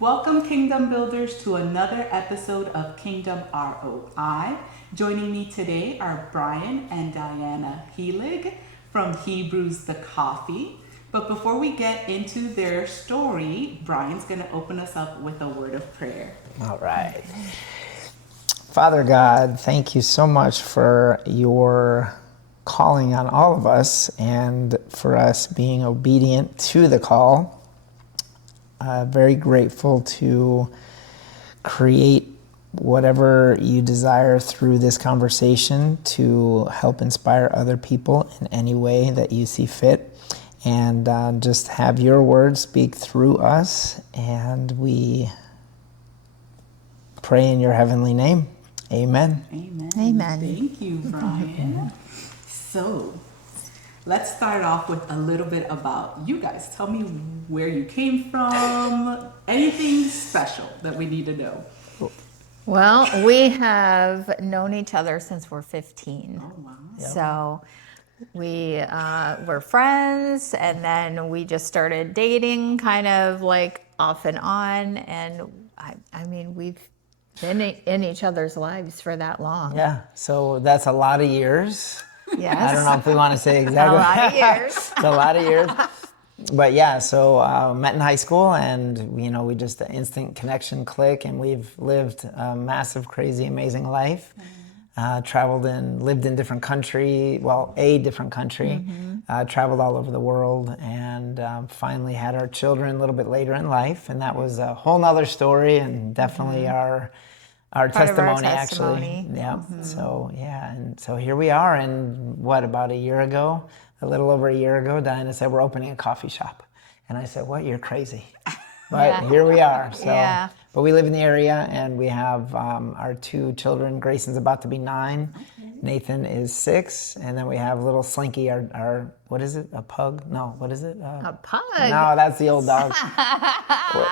Welcome, Kingdom Builders, to another episode of Kingdom ROI. Joining me today are Brian and Diana Helig from HeBrews the Coffee. But before we get into their story, Brian's going to open us up with a word of prayer. All right. Father God, thank you so much for your calling on all of us and for us being obedient to the call. Very grateful to create whatever you desire through this conversation to help inspire other people in any way that you see fit. And just have your words speak through us. And we pray in your heavenly name. Amen. Amen. Amen. Thank you, Brian. So, let's start off with a little bit about you guys. Tell me where you came from, anything special that we need to know. Well, we have known each other since we're 15. Oh, wow. Yep. So we were friends, and then we just started dating kind of like off and on. And I mean, we've been in each other's lives for that long. Yeah, so that's a lot of years. Yes. I don't know if we want to say exactly. A lot of years. It's a lot of years. But yeah, so met in high school, and we just an instant connection, click, and we've lived a massive, crazy, amazing life. Traveled and lived in different country, a different country. Traveled all over the world, and finally had our children a little bit later in life, and that was a whole nother story, and definitely our testimony, actually. Yeah. So and so here we are, and about a year ago, a little over a year ago, Diana said we're opening a coffee shop, and I said, "What? You're crazy." But here we are. So, Yeah. But we live in the area, and we have our two children. Grayson's about to be 9. Okay. Nathan is 6, and then we have little Slinky, our what is it? A pug? No, what is it? A pug? No, that's the old dog.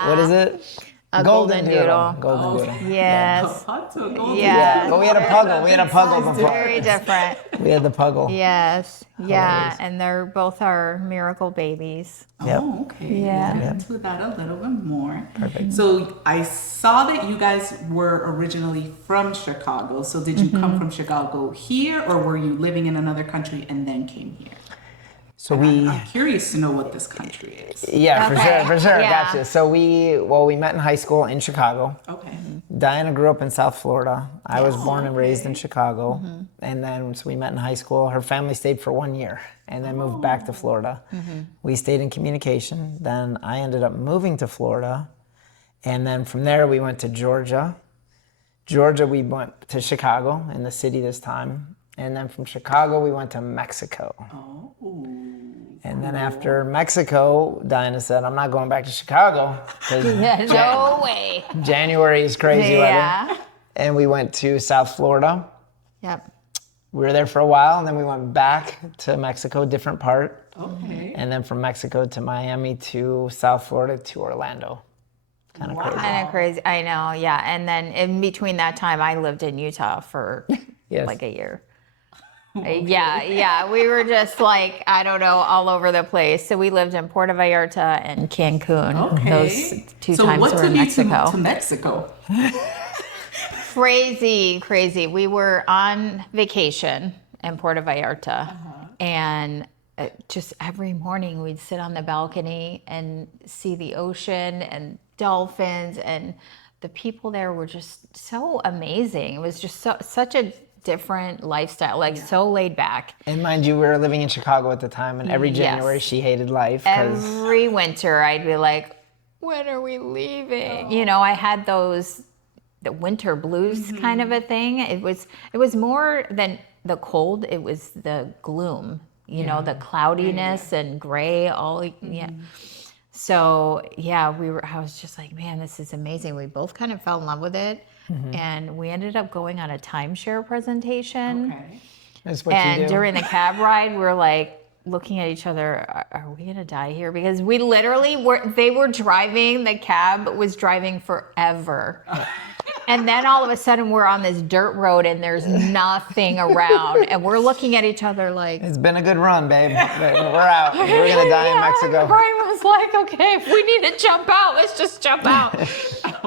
what is it? A golden doodle. Golden doodle. Yes. Yeah. Yeah. But we had a puggle. We had a puggle before. Very different. We had the puggle. Yes. Yeah. Hilarious. And they're both our miracle babies. Yep. Oh, okay. Yeah. We'll get into that a little bit more. Perfect. So I saw that you guys were originally from Chicago. So did you come from Chicago here, or were you living in another country and then came here? So I'm curious to know what this country is. Yeah, Okay. for sure. Yeah. Gotcha. So we met in high school in Chicago. Okay. Diana grew up in South Florida. I was born and raised in okay. Chicago. And then, so we met in high school. Her family stayed for 1 year and then moved back to Florida. We stayed in communication. Then I ended up moving to Florida. And then from there, we went to Georgia. We went to Chicago, in the city this time. And then from Chicago, we went to Mexico. Oh. And then after Mexico, Diana said, I'm not going back to Chicago because No way. January is crazy Yeah. weather. And we went to South Florida. Yep. We were there for a while, and then we went back to Mexico, different part. Okay. And then from Mexico to Miami to South Florida to Orlando. Kind of crazy. Kind of crazy. I know. Yeah. And then in between that time, I lived in Utah for Yes. like a year. Yeah. We were just like, I don't know, all over the place. So we lived in Puerto Vallarta and Cancun. Okay. Those two so times what were took in you Mexico. to Mexico? Crazy. We were on vacation in Puerto Vallarta, and just every morning we'd sit on the balcony and see the ocean and dolphins, and the people there were just so amazing. It was just such a different lifestyle, like so laid back. And mind you, we were living in Chicago at the time, and every January she hated life. 'Cause Every winter I'd be like, when are we leaving? I had the winter blues kind of a thing. It was more than the cold, it was the gloom, the cloudiness and gray, So I was just like, man, this is amazing. We both kind of fell in love with it. And we ended up going on a timeshare presentation. Okay. That's what you And do. during the cab ride, we're like looking at each other, are we going to die here? Because we literally the cab was driving forever. And then all of a sudden we're on this dirt road and there's nothing around. And we're looking at each other like, It's been a good run, babe. We're out. We're going to die in Mexico. Brian was like, okay, if we need to jump out, let's just jump out.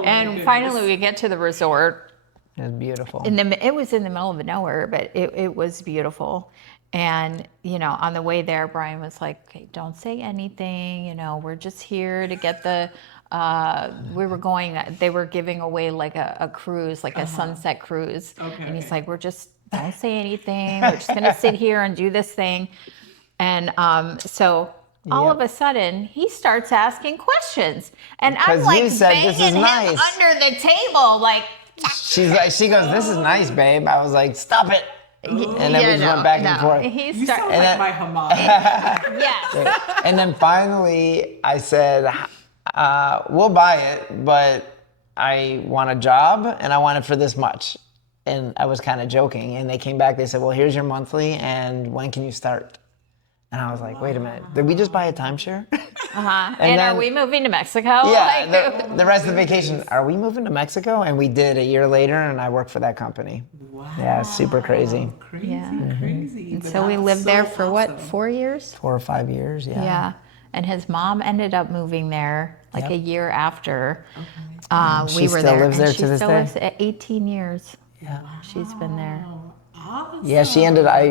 And finally we get to the resort. It was beautiful. It was in the middle of nowhere, but it was beautiful. And, on the way there, Brian was like, okay, don't say anything. We're just here to get they were giving away like a cruise, like a sunset cruise. Okay. And he's like, don't say anything. We're just going to sit here and do this thing. And so all of a sudden, he starts asking questions. And I'm Because like you said, banging "This is him nice." under the table, like, She goes, "This is nice, babe." I was like, "Stop it." And then we just went back and forth. You sound like my Hamas. Yes. And then finally, I said, "We'll buy it, but I want a job and I want it for this much." And I was kind of joking. And they came back. They said, "Well, here's your monthly, and when can you start?" And I was like, "Wait a minute. Did we just buy a timeshare?" And are we moving to Mexico? Yeah. The rest of the vacation, are we moving to Mexico? And we did a year later, and I worked for that company. Wow. Yeah, super crazy. Crazy, Yeah. crazy. And But so we that's lived there so for what, awesome. 4 years? 4 or 5 years, yeah. Yeah. And his mom ended up moving there like Yep. a year after She we were still there. lives there and to she this still day? lives at 18 years. Yeah. She's been there. Awesome. Yeah,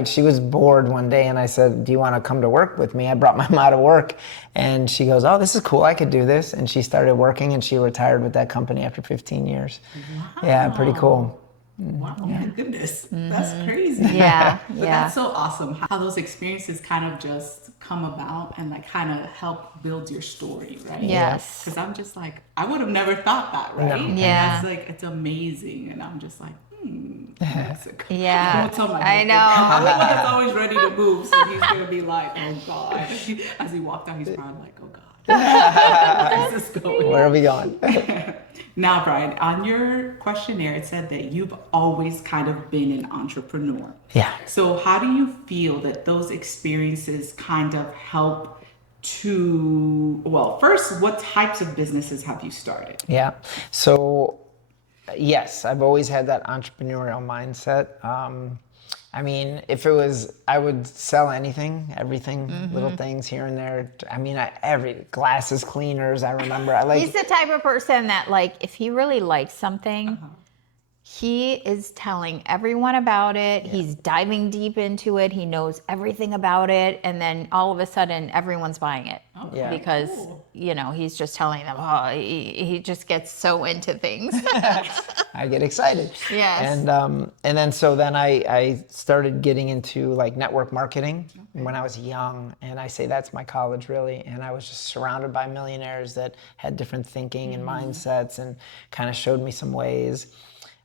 she was bored one day and I said, "Do you want to come to work with me?" I brought my mom to work and she goes, "Oh, this is cool. I could do this." And she started working and she retired with that company after 15 years. Wow. Yeah, pretty cool. Wow, my goodness. That's crazy. Yeah, But yeah. that's so awesome how those experiences kind of just come about and like kind of help build your story, right? Yes. Because I'm just like, I would have never thought that, right? And Yeah. that's like, it's amazing. And I'm just like, Mexico. Yeah. Don't tell my I husband. know. My husband's always ready to move, so he's going to be like, oh God. As he walked out, he's probably like, oh God. Where's this going? Where are we going? Now, Brian, on your questionnaire, it said that you've always kind of been an entrepreneur. Yeah. So how do you feel that those experiences kind of help to, well, first, what types of businesses have you started? Yeah. So, yes, I've always had that entrepreneurial mindset. I mean, if it was, I would sell anything, everything, little things here and there. I mean, every glasses cleaners. I remember. He's the type of person that, like, if he really likes something, he is telling everyone about it. He's diving deep into it. He knows everything about it. And then all of a sudden, everyone's buying it. Yeah. Because, he's just telling them, he just gets so into things. I get excited. Yes. And then I started getting into like network marketing when I was young, and I say that's my college really. And I was just surrounded by millionaires that had different thinking and mindsets, and kind of showed me some ways.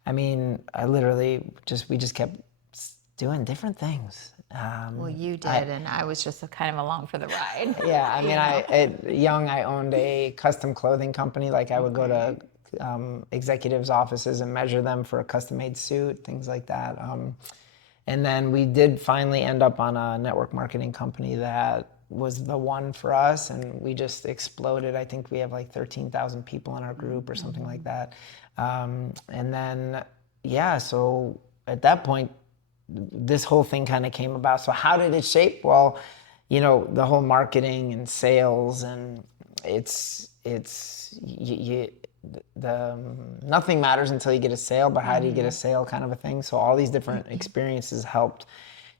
I mean, we just kept doing different things. Well, you did, and I was just kind of along for the ride. Yeah, I mean, at young, I owned a custom clothing company. Like I would go to executives' offices and measure them for a custom-made suit, things like that. And then we did finally end up on a network marketing company that was the one for us, and we just exploded. I think we have like 13,000 people in our group or something like that. And then, so at that point, this whole thing kind of came about. So how did it shape? Well, the whole marketing and sales, and nothing matters until you get a sale, but how do you get a sale kind of a thing. So all these different experiences helped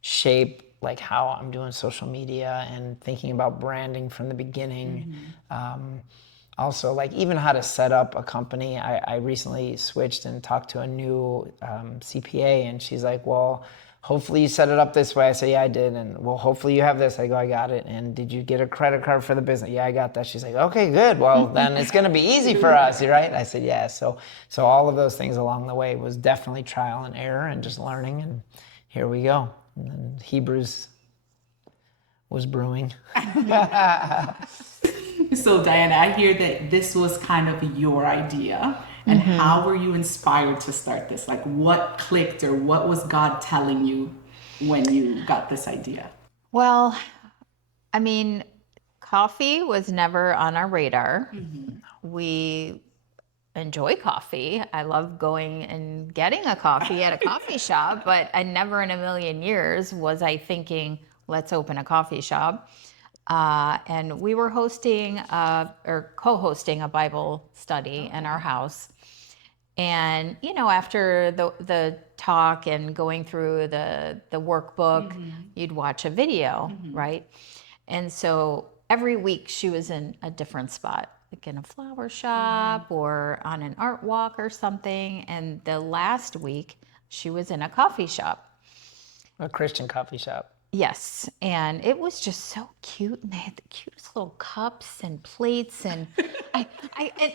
shape like how I'm doing social media and thinking about branding from the beginning. Also, like even how to set up a company. I recently switched and talked to a new CPA, and she's like, "Well, hopefully you set it up this way." I said, "Yeah, I did." And, "Well, hopefully you have this." I go, "I got it." "And did you get a credit card for the business?" "Yeah, I got that." She's like, "Okay, good. Well, then it's going to be easy for us, right?" I said, "Yeah." So all of those things along the way was definitely trial and error and just learning. And here we go. And then HeBrews was brewing. So Diana, I hear that this was kind of your idea. And how were you inspired to start this? Like what clicked, or what was God telling you when you got this idea? Well, I mean, coffee was never on our radar. We enjoy coffee. I love going and getting a coffee at a coffee shop, but I never in a million years was I thinking, let's open a coffee shop. And we were hosting or co-hosting a Bible study in our house. And, you know, after the talk and going through the workbook, you'd watch a video, right? And so every week she was in a different spot, like in a flower shop or on an art walk or something. And the last week she was in a coffee shop. A Christian coffee shop. Yes, and it was just so cute, and they had the cutest little cups and plates, and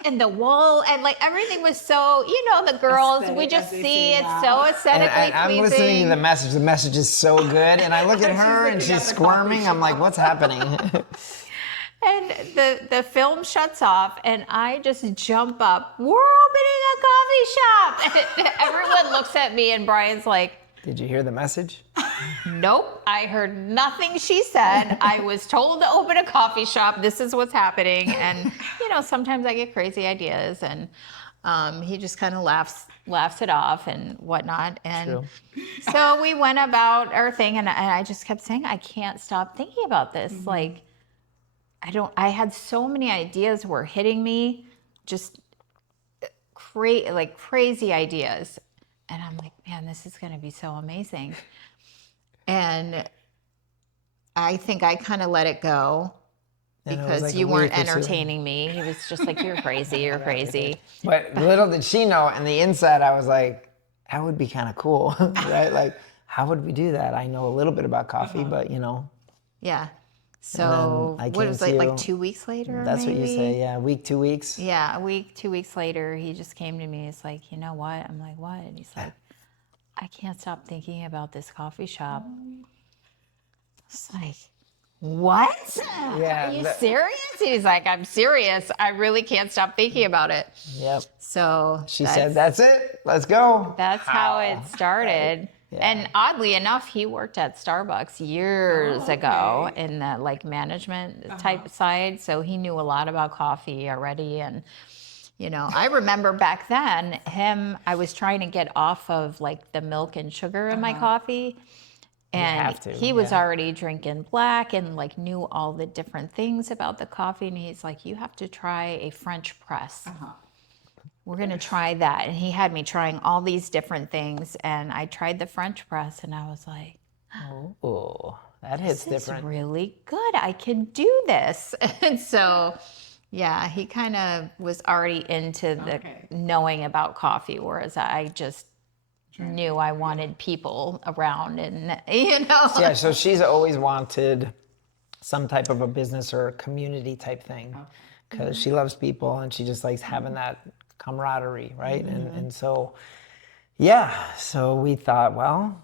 and the wall, and like everything was so, you know, the girls, Aesthetic, we just as they see say it's now. so And aesthetically I'm pleasing. listening to the message. The message is so good. And I look at her and looking at she's the squirming. coffee I'm like, what's happening? And the film shuts off, and I just jump up. We're opening a coffee shop. And everyone looks at me, and Brian's like, Did you hear the message? nope, I heard nothing she said. I was told to open a coffee shop. This is what's happening. And, you know, sometimes I get crazy ideas, and he just kind of laughs it off and whatnot. And True. so we went about our thing, and I just kept saying, I can't stop thinking about this. Like, I had so many ideas were hitting me, just crazy ideas. And I'm like, man, this is going to be so amazing. And I think I kind of let it go And it was because like a you weren't week or two. entertaining me. He was just like, you're crazy, you're crazy. But little did she know, on the inside, I was like, that would be kind of cool, right? Like, how would we do that? I know a little bit about coffee, but you know. Yeah. So I what came was to like you. 2 weeks later? That's maybe? what you say, yeah. Week, 2 weeks. Yeah, a week, 2 weeks later, he just came to me. He's like, you know what? I'm like, what? And he's like, I can't stop thinking about this coffee shop. It's like, what? Yeah, Are you that- serious? He's like, I'm serious. I really can't stop thinking about it. Yep. So She said, that's it. Let's go. that's how it started. Yeah. And oddly enough, he worked at Starbucks years ago in the like management type side. So he knew a lot about coffee already. And, you know, I remember back then I was trying to get off of like the milk and sugar in my coffee. And have to, he was yeah. already drinking black and like knew all the different things about the coffee. And he's like, you have to try a French press. We're going to try that. And he had me trying all these different things. And I tried the French press and I was like, Oh, that hits this is different. really good. I can do this. And so, yeah, he kind of was already into the knowing about coffee, whereas I just knew I wanted people around and, you know. Yeah, so she's always wanted some type of a business or a community type thing because she loves people and she just likes having that camaraderie, right? And so, yeah, so we thought, well,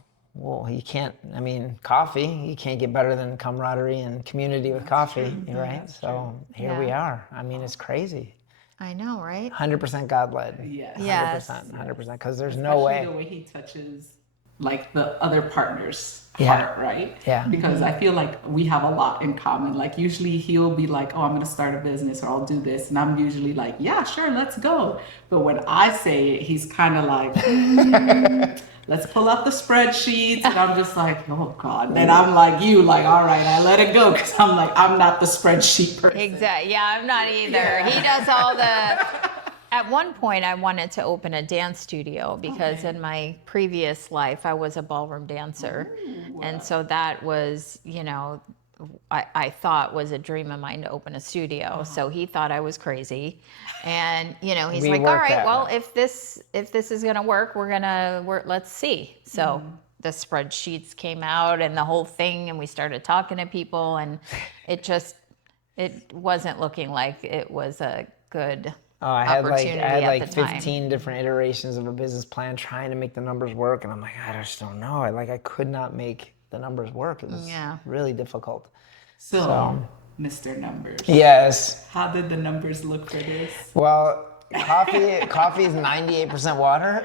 you can't, I mean, coffee, you can't get better than camaraderie and community with coffee, right? So here we are. I mean, it's crazy. I know, right? 100% God-led. Yes. 100%, because there's no way. The way he touches like the other partner's Yeah. heart, right? Yeah. Because I feel like we have a lot in common. Like usually he'll be like, oh, I'm going to start a business or I'll do this. And I'm usually like, yeah, sure, let's go. But when I say it, he's kind of like, let's pull out the spreadsheets. And I'm just like, oh God. Then I'm like you, like, all right, I let it go. Cause I'm like, I'm not the spreadsheet person. Exactly. Yeah, I'm not either. He does all the. At one point, I wanted to open a dance studio because in my previous life, I was a ballroom dancer. And so that was, you know, I thought was a dream of mine to open a studio. So he thought I was crazy. And, you know, he's We like, all worked right, that well, way. if this is going to work, let's see. So the spreadsheets came out and the whole thing, and we started talking to people, and it wasn't looking like it was a good Oh, I had opportunity like at the time. 15 different iterations of a business plan trying to make the numbers work, and I'm like, I just don't know. I could not make the numbers work. It was really difficult. So, Mr. Numbers, Yes. how did the numbers look for this? Well, Coffee is 98% water.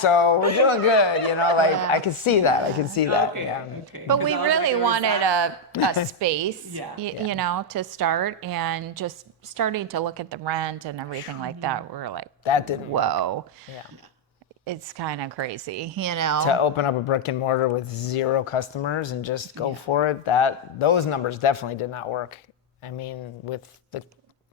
So we're doing good, like I can see that. Okay, okay. But we 'Cause I was really like, wanted a space, Yeah. to start, and just starting to look at the rent and everything like that. We're like, That didn't work. whoa, Yeah. it's kind of crazy, To open up a brick and mortar with 0 customers and just go Yeah. for it, those numbers definitely did not work. I mean,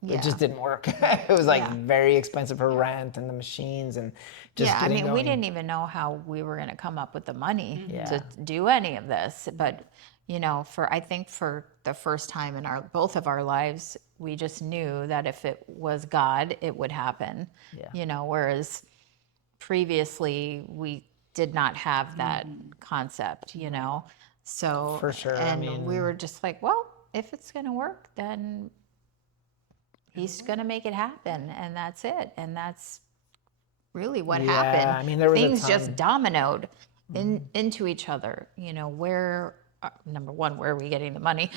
it just didn't work. It was like very expensive for rent and the machines and just Yeah, I getting mean, going. we didn't even know how we were going to come up with the money Yeah. to do any of this. But, I think for the first time in both of our lives, we just knew that if it was God, it would happen. Yeah. Whereas previously we did not have that concept, So, For sure, and we were just like, well, if it's going to work, then he's going to make it happen. And that's it. And that's really what happened. I mean, there was a Things just time- dominoed into each other. Where number one, where are we getting the money?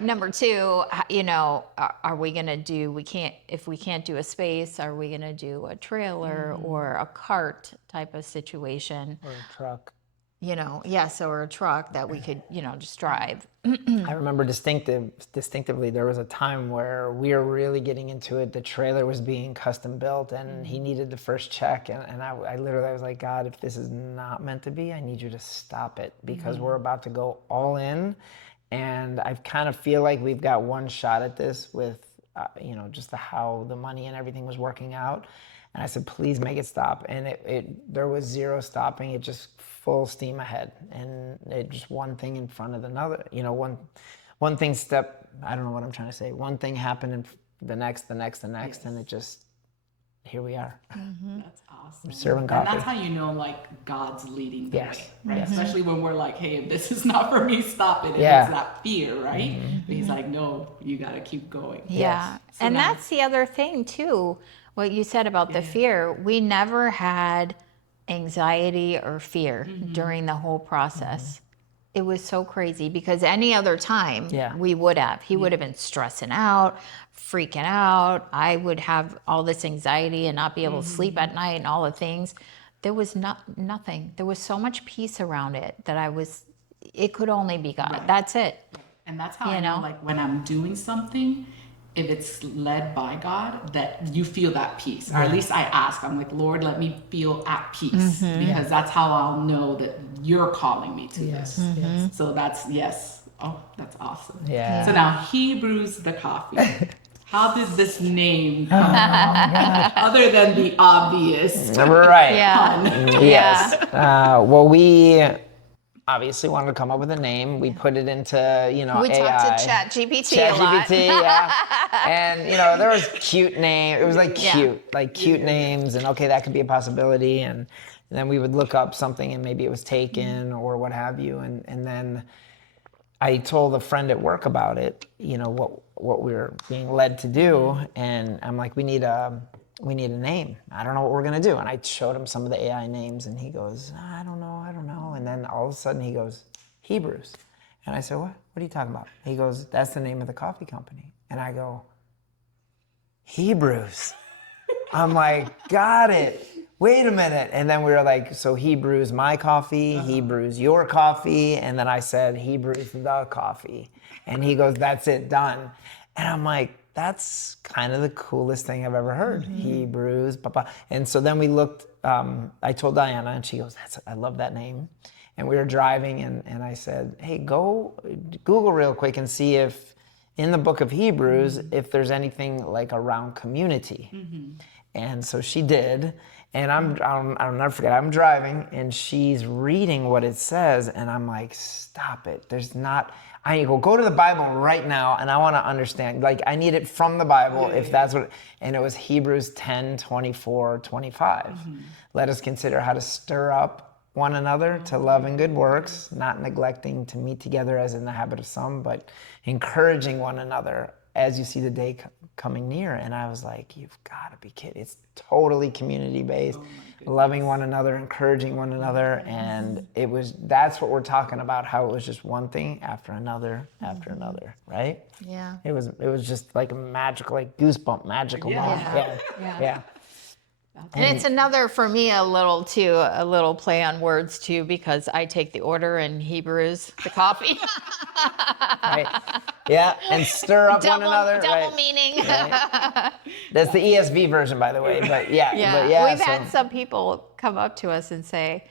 Number two, are we going to do? If we can't do a space, are we going to do a trailer or a cart type of situation? Or a truck. Or a truck that we could, just drive. I remember distinctively there was a time where we were really getting into it. The trailer was being custom built and he needed the first check. And I literally was like, God, if this is not meant to be, I need you to stop it because we're about to go all in. And I kind of feel like we've got one shot at this with, just how the money and everything was working out. And I said, please make it stop. And there was 0 stopping. It just full steam ahead. And it just one thing in front of another. One thing I don't know what I'm trying to say. One thing happened and the next, yes. And it just, here we are. That's awesome. We're serving coffee. And that's how you know, like, God's leading the Yes. way, right? Yes. Especially when we're like, hey, if this is not for me, stop it. And Yeah. it's that fear, right? But he's like, no, you got to keep going. Yeah. So And now- that's the other thing too, what you said about the fear. We never had anxiety or fear during the whole process. It was so crazy because any other time we would have. He would have been stressing out, freaking out. I would have all this anxiety and not be able to sleep at night and all the things. There was nothing. There was so much peace around it that it could only be God. Right. That's it. And that's how I know, like, when I'm doing something, if it's led by God, that you feel that peace. Or at least I ask, I'm like, Lord, let me feel at peace. Because that's how I'll know that you're calling me to this. Yes. So that's, yes. Oh, that's awesome. Yeah. So now, HeBrews the coffee. How did this name come about? Other than the obvious. Right. Yeah. Yes. Well, we obviously wanted to come up with a name. We put it into, We AI. talked to ChatGPT a lot. ChatGPT, yeah. And, there was cute name. It was like cute names. And okay, that could be a possibility. And then we would look up something and maybe it was taken or what have you. And then I told a friend at work about it, what we were being led to do. And I'm like, we need a name. I don't know what we're going to do. And I showed him some of the AI names and he goes, I don't know. And then all of a sudden he goes, HeBrews. And I said, what are you talking about? He goes, that's the name of the coffee company. And I go, HeBrews. I'm like, got it. Wait a minute. And then we were like, so HeBrews my coffee, HeBrews your coffee. And then I said, HeBrews the coffee. And he goes, that's it, done. And I'm like, that's kind of the coolest thing I've ever heard. HeBrews, papa. And so then we looked, I told Diana and she goes, I love that name. And we were driving and I said, hey, go Google real quick and see if in the book of Hebrews, if there's anything like around community. And so she did. And I'll never forget, I'm driving and she's reading what it says and I'm like, stop it. There's not, I need to go to the Bible right now and I want to understand. Like I need it from the Bible if that's what, and it was Hebrews 10, 24, 25. Let us consider how to stir up one another to love and good works, not neglecting to meet together as in the habit of some, but encouraging one another as you see the day coming near. And I was like, you've got to be kidding. It's totally community based, loving one another, encouraging one another. And that's what we're talking about, how it was just one thing after another, after another, right? Yeah. It was just like a magical, like goosebump, magical moment. Yeah. And it's another, for me, a little play on words too, because I take the order and HeBrews the coffee. Right. Yeah, and stir up one another. Double right. meaning. Right. That's the ESV version, by the way. But yeah. We've had some people come up to us and say,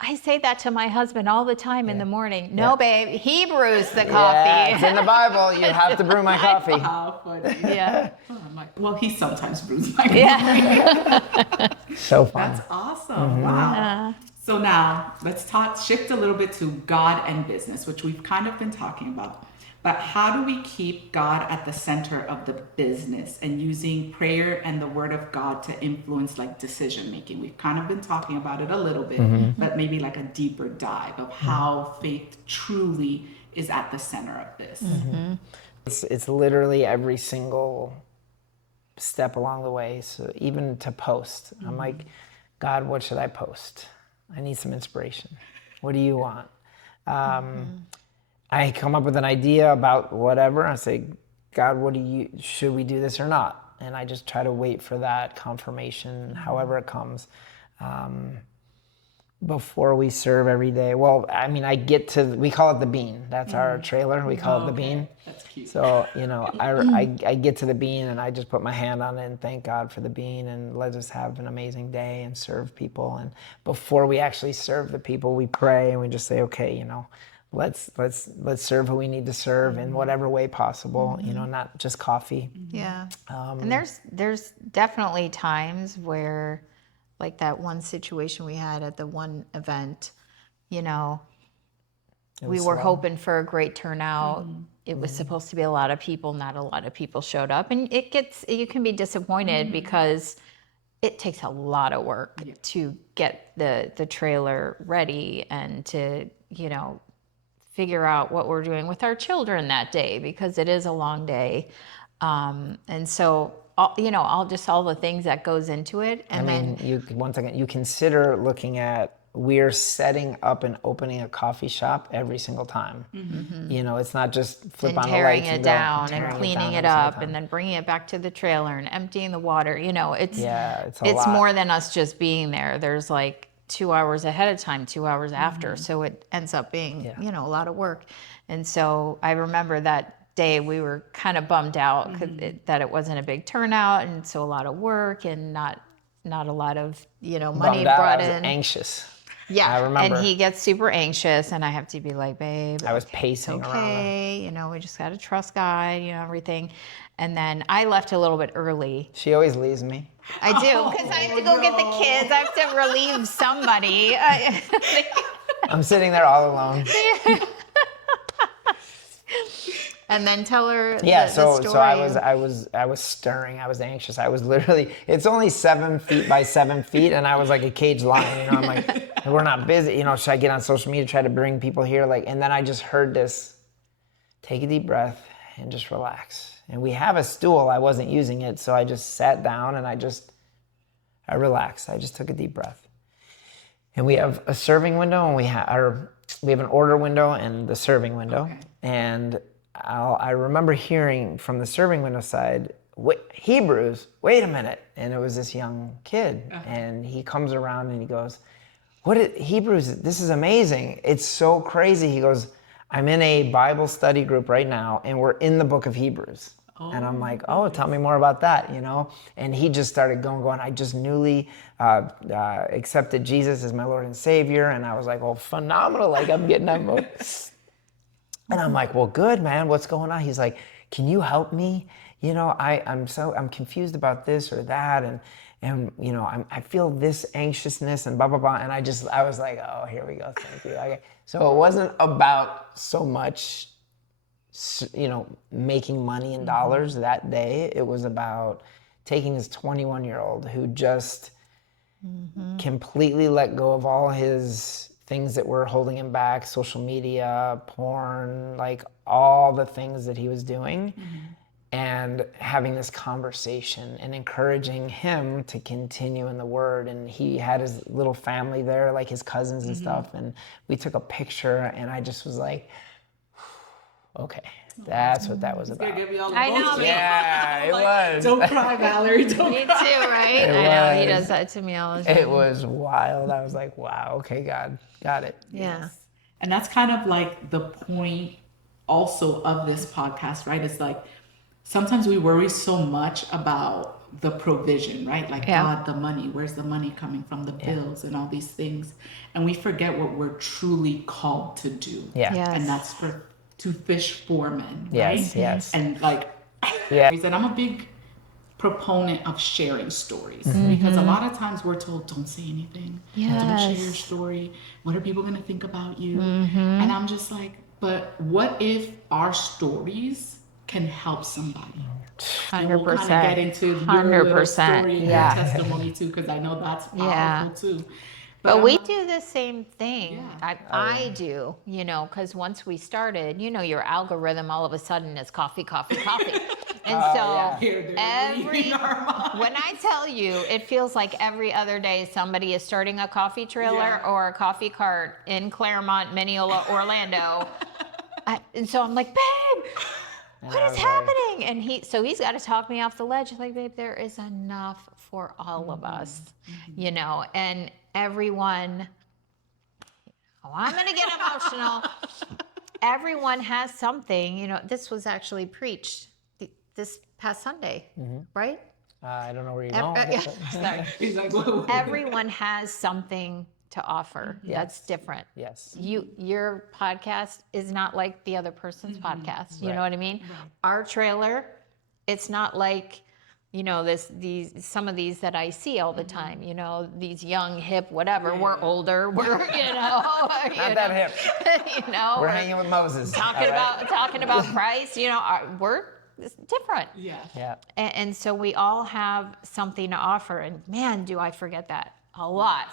I say that to my husband all the time in the morning. No, babe, he brews the coffee. Yeah, it's in the Bible. You have to brew my coffee. How funny. Yeah. I'm like, well, he sometimes brews my coffee. So fun. That's awesome. Wow. So now let's shift a little bit to God and business, which we've kind of been talking about. But how do we keep God at the center of the business and using prayer and the word of God to influence like decision making? We've kind of been talking about it a little bit, but maybe like a deeper dive of how faith truly is at the center of this. It's literally every single step along the way. So even to post, I'm like, God, what should I post? I need some inspiration. What do you want? I come up with an idea about whatever. I say, God, should we do this or not? And I just try to wait for that confirmation, however it comes, before we serve every day. Well, I mean, we call it the bean. That's our trailer. We call it the bean. That's cute. So, I get to the bean and I just put my hand on it and thank God for the bean and let us have an amazing day and serve people. And before we actually serve the people, we pray and we just say, okay, let's serve who we need to serve in whatever way possible, not just coffee. Yeah. And there's definitely times where, like that one situation we had at the one event, we were hoping for a great turnout. It was supposed to be a lot of people, not a lot of people showed up. And you can be disappointed because it takes a lot of work to get the trailer ready and to, figure out what we're doing with our children that day, because it is a long day. And so, all the things that goes into it. And you consider looking at, we're setting up and opening a coffee shop every single time. It's not just flip on the lights and tearing it down and cleaning it up and then bringing it back to the trailer and emptying the water. It's more than us just being there. There's like 2 hours ahead of time, 2 hours after. So it ends up being, a lot of work. And so I remember that day we were kind of bummed out that it wasn't a big turnout, and so a lot of work and not a lot of money brought in. Anxious. Yeah, I remember. and he gets super anxious, and I have to be like, babe, I was pacing around. Okay, we just got to trust God, everything. And then I left a little bit early. She always leaves me. I do, because I have to go get the kids. I have to relieve somebody. I'm sitting there all alone. And then tell her the story. So I was stirring. I was anxious. I was literally, it's only 7 feet by 7 feet, and I was like a caged lion. I'm like, we're not busy. Should I get on social media, try to bring people here? And then I just heard this, take a deep breath and just relax. And we have a stool. I wasn't using it, so I just sat down and I relaxed. I just took a deep breath. And we have a serving window, and we have an order window and the serving window. Okay. And I remember hearing from the serving window side, HeBrews, wait a minute. And it was this young kid. And he comes around and he goes, HeBrews, this is amazing. It's so crazy. He goes, I'm in a Bible study group right now, and we're in the book of Hebrews. And I'm like, tell me more about that, And he just started going. I just newly accepted Jesus as my Lord and Savior. And I was like, phenomenal. Like, I'm getting that mode. And I'm like, well, good, man. What's going on? He's like, can you help me? I'm confused about this or that. And I feel this anxiousness and blah, blah, blah. And I was like, oh, here we go. Thank you. Okay. So it wasn't about so much making money in dollars that day. It was about taking this 21-year-old who just completely let go of all his things that were holding him back, social media, porn, like all the things that he was doing, and having this conversation and encouraging him to continue in the Word. And he had his little family there, like his cousins and stuff. And we took a picture, and I just was like, okay, that's what that was about. I know. Yeah, it was. Don't cry, Valerie. Don't Me too, cry. right? It I know, he was. does that to me all the time. It was wild. I was like, wow, okay, God, got it. Yeah. And that's kind of like the point also of this podcast, right? It's like sometimes we worry so much about the provision, right? Like, God, the money, where's the money coming from, the bills and all these things. And we forget what we're truly called to do. Yeah. Yes. And that's to fish for men, Yes, right? yes. And like, Yeah. and I'm a big proponent of sharing stories because a lot of times we're told, don't say anything. Don't share your story. What are people going to think about you? And I'm just like, but what if our stories can help somebody? 100%. And we'll kind of get into your little 100%. story and your testimony too, because I know that's powerful too. But we do the same thing. Yeah. I do, you know, because once we started, you know, your algorithm all of a sudden is coffee, coffee, coffee. And so Here, they're reading our mind. when I tell you, it feels like every other day somebody is starting a coffee trailer or a coffee cart in Claremont, Mineola, Orlando. And so I'm like, babe, what is happening? And he's got to talk me off the ledge. Like, babe, there is enough for all of us, you know, and everyone, I'm going to get emotional. Everyone has something, you know. This was actually preached this past Sunday, right? I don't know where you're going. Sorry. He's like, whoa. Everyone has something to offer that's different. Yes. Your podcast is not like the other person's podcast. You know what I mean? Right. Our trailer, it's not like, you know, some of these that I see all the time, you know, these young, hip, whatever. We're older. We're, you know, Not that hip. you know, We're hanging with Moses. talking about Christ, you know, we're different. Yeah. Yeah. And so we all have something to offer. And man, do I forget that a lot.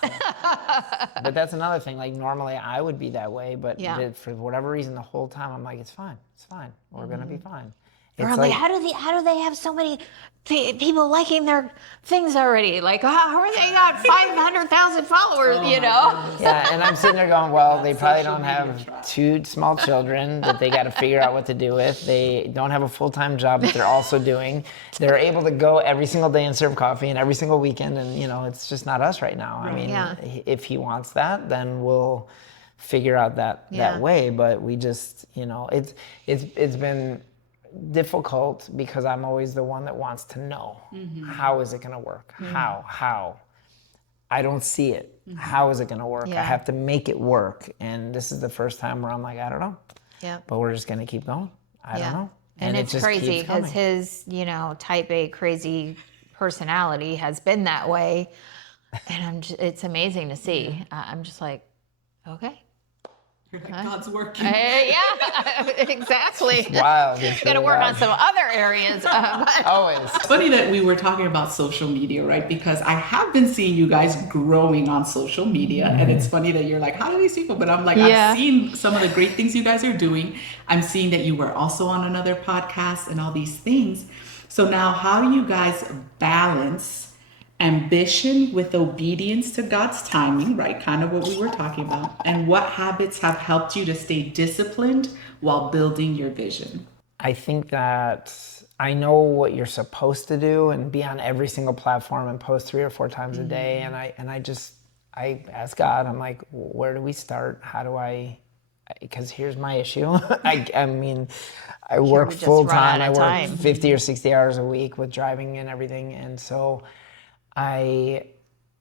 But that's another thing. Like, normally I would be that way, but Yeah. for whatever reason, the whole time I'm like, it's fine. It's fine. We're gonna be fine. Or It's I'm like, how do they have so many people liking their things already? Like, how are they got 500,000 followers? You know? yeah, and I'm sitting there going, well, they probably social don't media have trap. 2 small children that they got to figure out what to do with. They don't have a full-time job that they're also doing. They're able to go every single day and serve coffee and every single weekend, and you know, it's just not us right now. I mean, Yeah. if he wants that, then we'll figure out that way. But we just, you know, it's been difficult because I'm always the one that wants to know how is it going to work? How? I don't see it. How is it going to work? I Yeah. have to make it work. And this is the first time where I'm like, I don't know. Yeah. But we're just going to keep going. I don't know. And it it's just crazy keeps because coming. his, you know, type A crazy personality has been that way. And it's amazing to see. I'm just like, okay. You're like, God's working. Yeah, exactly. Wild. It's Got to really work wild. on some other areas. But Always. It's funny that we were talking about social media, right? Because I have been seeing you guys growing on social media. And it's funny that you're like, how do these people? But I'm like, Yeah. I've seen some of the great things you guys are doing. I'm seeing that you were also on another podcast and all these things. So now how do you guys balance ambition with obedience to God's timing, right? Kind of what we were talking about. And what habits have helped you to stay disciplined while building your vision? I think that I know what you're supposed to do and be on every single platform and post 3 or 4 times a day. And I ask God, I'm like, where do we start? How do because here's my issue. I mean, I work we just full run out time. I of work time. 50 or 60 hours a week with driving and everything. And so I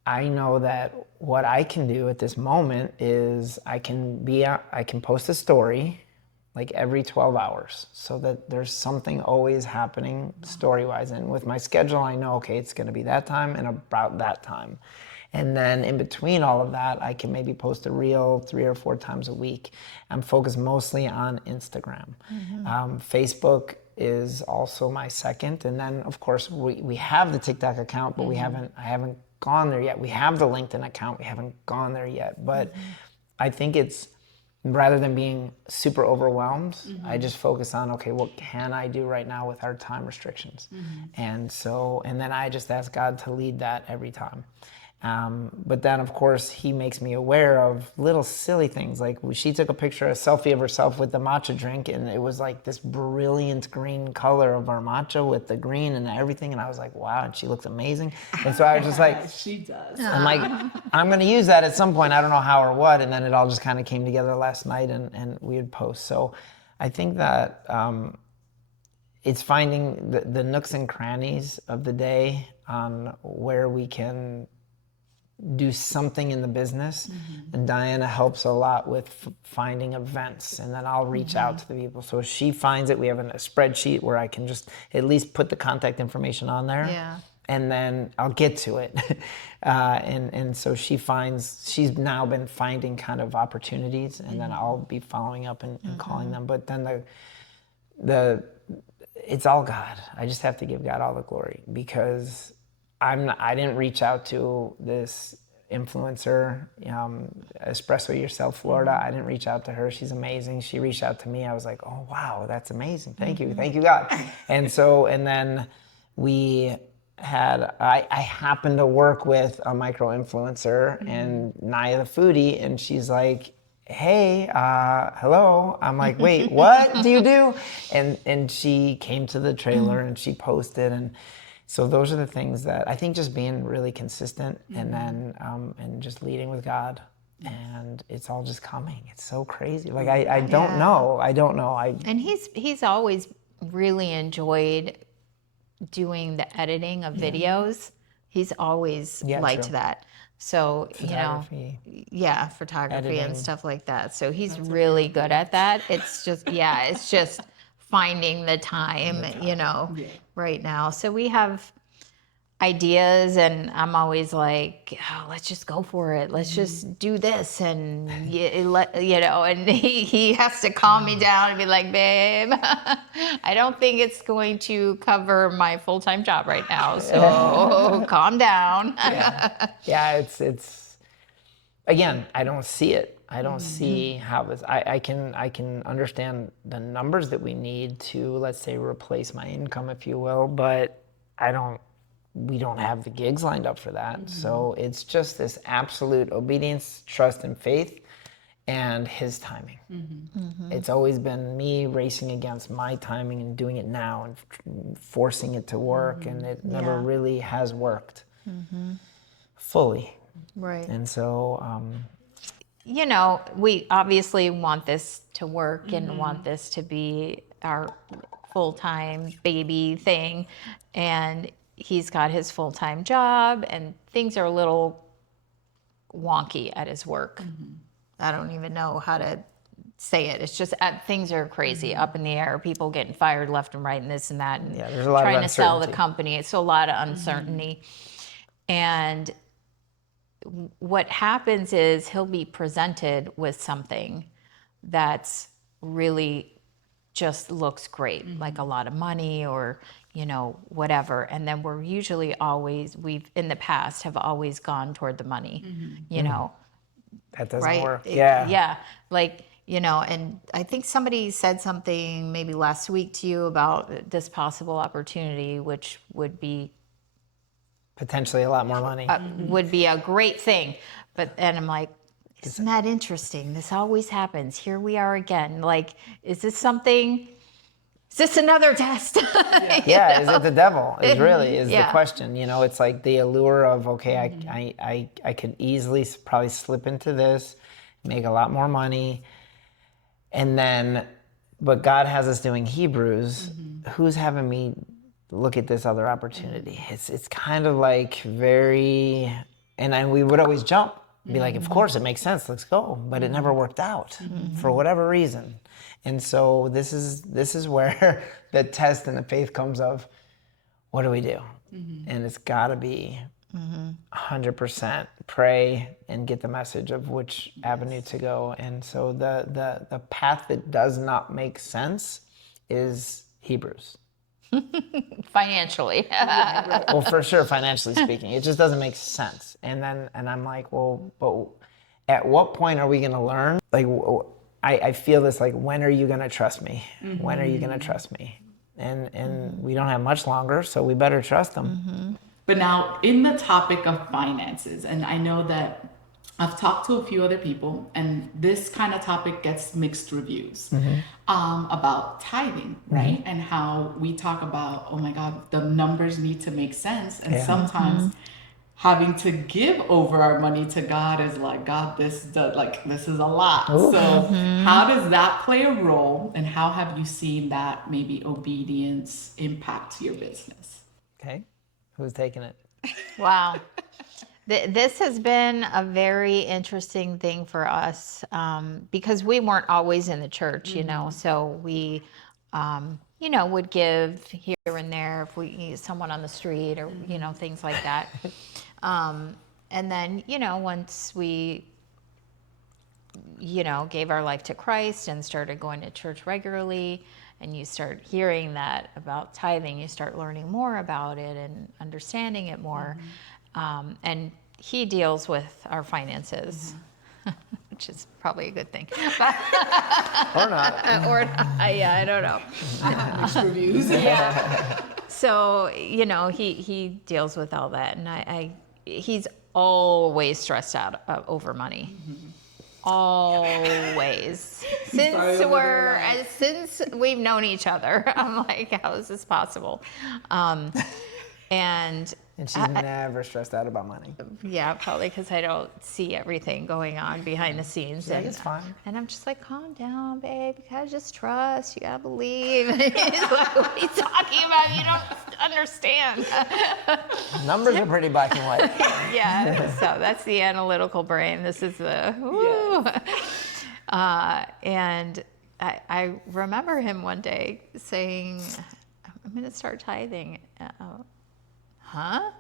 know that what I can do at this moment is I can post a story like every 12 hours so that there's something always happening story-wise. And with my schedule, I know, okay, it's going to be that time and about that time. And then in between all of that, I can maybe post a reel 3 or 4 times a week. I'm focused mostly on Instagram. Facebook is also my second. And then, of course, we have the TikTok account, but I haven't gone there yet. We have the LinkedIn account. We haven't gone there yet. But I think it's rather than being super overwhelmed, I just focus on, okay, what can I do right now with our time restrictions? And then I just ask God to lead that every time. But then, of course, he makes me aware of little silly things. Like she took a selfie of herself with the matcha drink, and it was like this brilliant green color of our matcha with the green and everything. And I was like, wow, and she looks amazing. And so I was just like, She does. I'm like, I'm going to use that at some point. I don't know how or what. And then it all just kind of came together last night, and we would post. So I think that it's finding the nooks and crannies of the day on where we can do something in the business. And Diana helps a lot with finding events, and then I'll reach out to the people. So she finds it. We have a spreadsheet where I can just at least put the contact information on there. Yeah. And then I'll get to it. And so she's now been finding kind of opportunities, and then I'll be following up and calling them. But then it's all God. I just have to give God all the glory, because I didn't reach out to this influencer, Espresso Yourself Florida. I didn't reach out to her. She's amazing. She reached out to me. I was like, oh wow, that's amazing. Thank you God. And then I happened to work with a micro influencer and Naya the foodie, and she's like, hey, hello. I'm like, wait, what do you do? And she came to the trailer and she posted, and so those are the things that I think, just being really consistent, and then and just leading with God, and it's all just coming. It's so crazy. Like I don't know. And he's always really enjoyed doing the editing of videos. He's always liked that. So, Photography. Photography Editing. and stuff like that. So he's really good at that. It's just, it's just finding the time, right now. So we have ideas, and I'm always like, oh, let's just go for it. Let's just do this. And, and he has to calm me down and be like, babe, I don't think it's going to cover my full-time job right now. So calm down. It's again, I don't see it. I don't see how this. I can understand the numbers that we need to, let's say, replace my income, if you will, but we don't have the gigs lined up for that. So it's just this absolute obedience, trust, and faith, and his timing. It's always been me racing against my timing and doing it now and forcing it to work, and it never really has worked fully. Right. And so, we obviously want this to work and want this to be our full-time baby thing. And he's got his full-time job, and things are a little wonky at his work. I don't even know how to say it. It's just things are crazy, up in the air. People getting fired left and right, and this and that. And there's a lot of trying to sell the uncertainty. company. It's a lot of uncertainty. And what happens is he'll be presented with something that's really just looks great, like a lot of money or, whatever. And then we're usually we've in the past have always gone toward the money, that doesn't right? work. And I think somebody said something maybe last week to you about this possible opportunity, which would be Potentially a lot more money. would be a great thing. And I'm like, isn't that interesting? This always happens. Here we are again. Like, is this another test? Is it the devil? Is the question. It's like the allure of, okay, I could easily probably slip into this, make a lot more money. And then, but God has us doing Hebrews. Who's having me look at this other opportunity? It's kind of like we would always jump, be like, of course it makes sense, let's go, but it never worked out for whatever reason. And so this is where the test and the faith comes of, what do we do? And it's got to be 100% pray and get the message of which avenue to go. And so the path that does not make sense is Hebrews. Financially. Well, for sure, financially speaking, it just doesn't make sense. And I'm like, well, but at what point are we going to learn? Like, I feel this like, when are you going to trust me? When are you going to trust me? And we don't have much longer, so we better trust them. But now, in the topic of finances, and I know that I've talked to a few other people, and this kind of topic gets mixed reviews about tithing, right? And how we talk about, oh my God, the numbers need to make sense. And sometimes having to give over our money to God is like, God, this is a lot. So how does that play a role, and how have you seen that maybe obedience impact your business? Okay. Who's taking it? Wow. This has been a very interesting thing for us because we weren't always in the church, so we, would give here and there if we need someone on the street or, things like that. And then, once we, gave our life to Christ and started going to church regularly, and you start hearing that about tithing, you start learning more about it and understanding it more. And he deals with our finances, which is probably a good thing. But Or not. or yeah, I don't know. Mixed reviews. So, he deals with all that. And he's always stressed out over money. Always. Since we've known each other, I'm like, how is this possible? And she's never stressed out about money. yeah, probably because I don't see everything going on behind the scenes. Yeah, it's fine. And I'm just like, calm down, babe. You gotta just trust. You gotta believe. And he's like, what are you talking about? You don't understand. Numbers are pretty black and white. Yeah, so that's the analytical brain. This is the woo. And I remember him one day saying, I'm going to start tithing. Huh?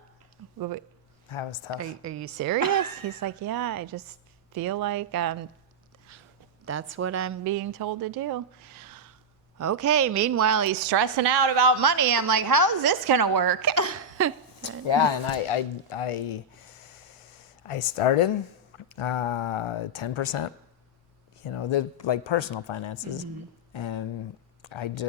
That was tough. Are you serious? He's like, yeah, I just feel like that's what I'm being told to do. Okay, meanwhile, he's stressing out about money. I'm like, how is this going to work? Yeah, and I started 10%, the like personal finances, and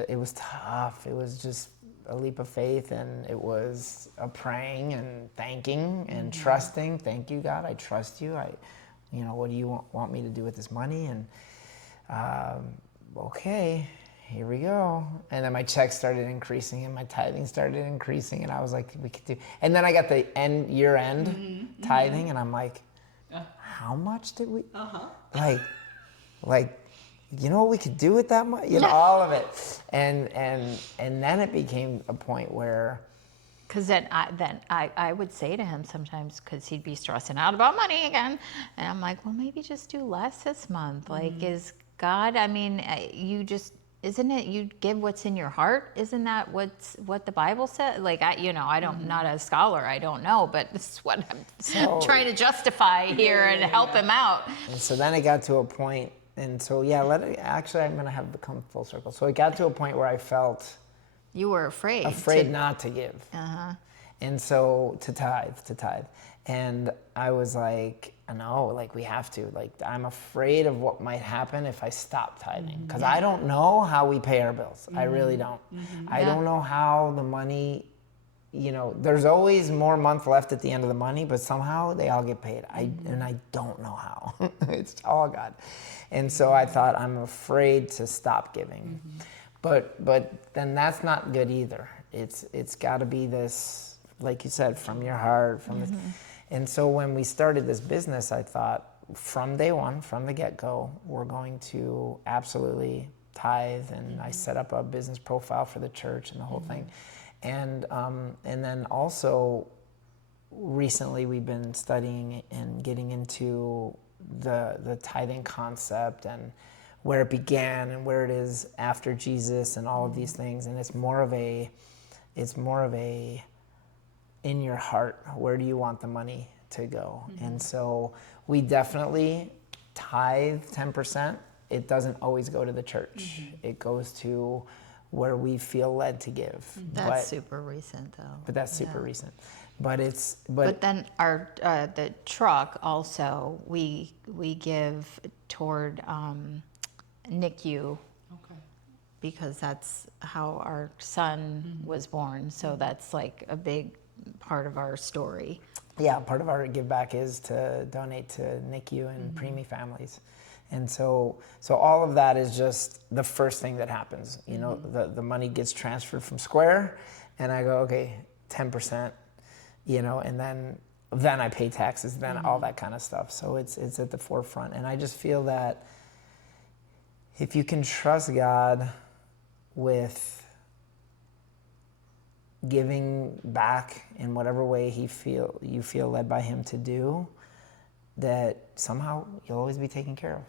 it was tough. It was just a leap of faith, and it was a praying and thanking and trusting. Thank you, God. I trust you. What do you want me to do with this money? And okay, here we go. And then my checks started increasing, and my tithing started increasing, and I was like, we could do. And then I got the year-end tithing, and I'm like, how much did we? Like, what we could do with that money? All of it. And then it became a point where. Because then I would say to him sometimes, because he'd be stressing out about money again, and I'm like, well, maybe just do less this month. Like, is God? I mean, isn't it you give what's in your heart? Isn't that what the Bible said? Like, I don't, not a scholar, I don't know, but this is what I'm trying to justify here and help him out. And so then it got to a point, and so I'm gonna have to come full circle. So it got to a point where I felt. You were afraid Not to give. And so to tithe. And I was like, no, like we have to. Like, I'm afraid of what might happen if I stop tithing. Because I don't know how we pay our bills. I really don't. I don't know how the money, there's always more month left at the end of the money, but somehow they all get paid. And I don't know how. It's all God. And so I thought, I'm afraid to stop giving. But then that's not good either. It's got to be this, like you said, from your heart. And so when we started this business, I thought from day one, from the get-go, we're going to absolutely tithe. And I set up a business profile for the church and the whole thing. And then also recently we've been studying and getting into the tithing concept and where it began and where it is after Jesus and all of these things. And it's more of a in your heart, where do you want the money to go? And so we definitely tithe 10%. It doesn't always go to the church. It goes to where we feel led to give. That's super recent though. But that's super recent. But then our the truck also we give toward NICU Okay. because that's how our son was born. So that's like a big part of our story. Yeah, part of our give back is to donate to NICU and preemie families. And so all of that is just the first thing that happens. You know, the money gets transferred from Square, and I go, okay, 10%, you know, and then I pay taxes, then all that kind of stuff. So it's at the forefront. And I just feel that if you can trust God with giving back in whatever way you feel led by him to do, that somehow you'll always be taken care of.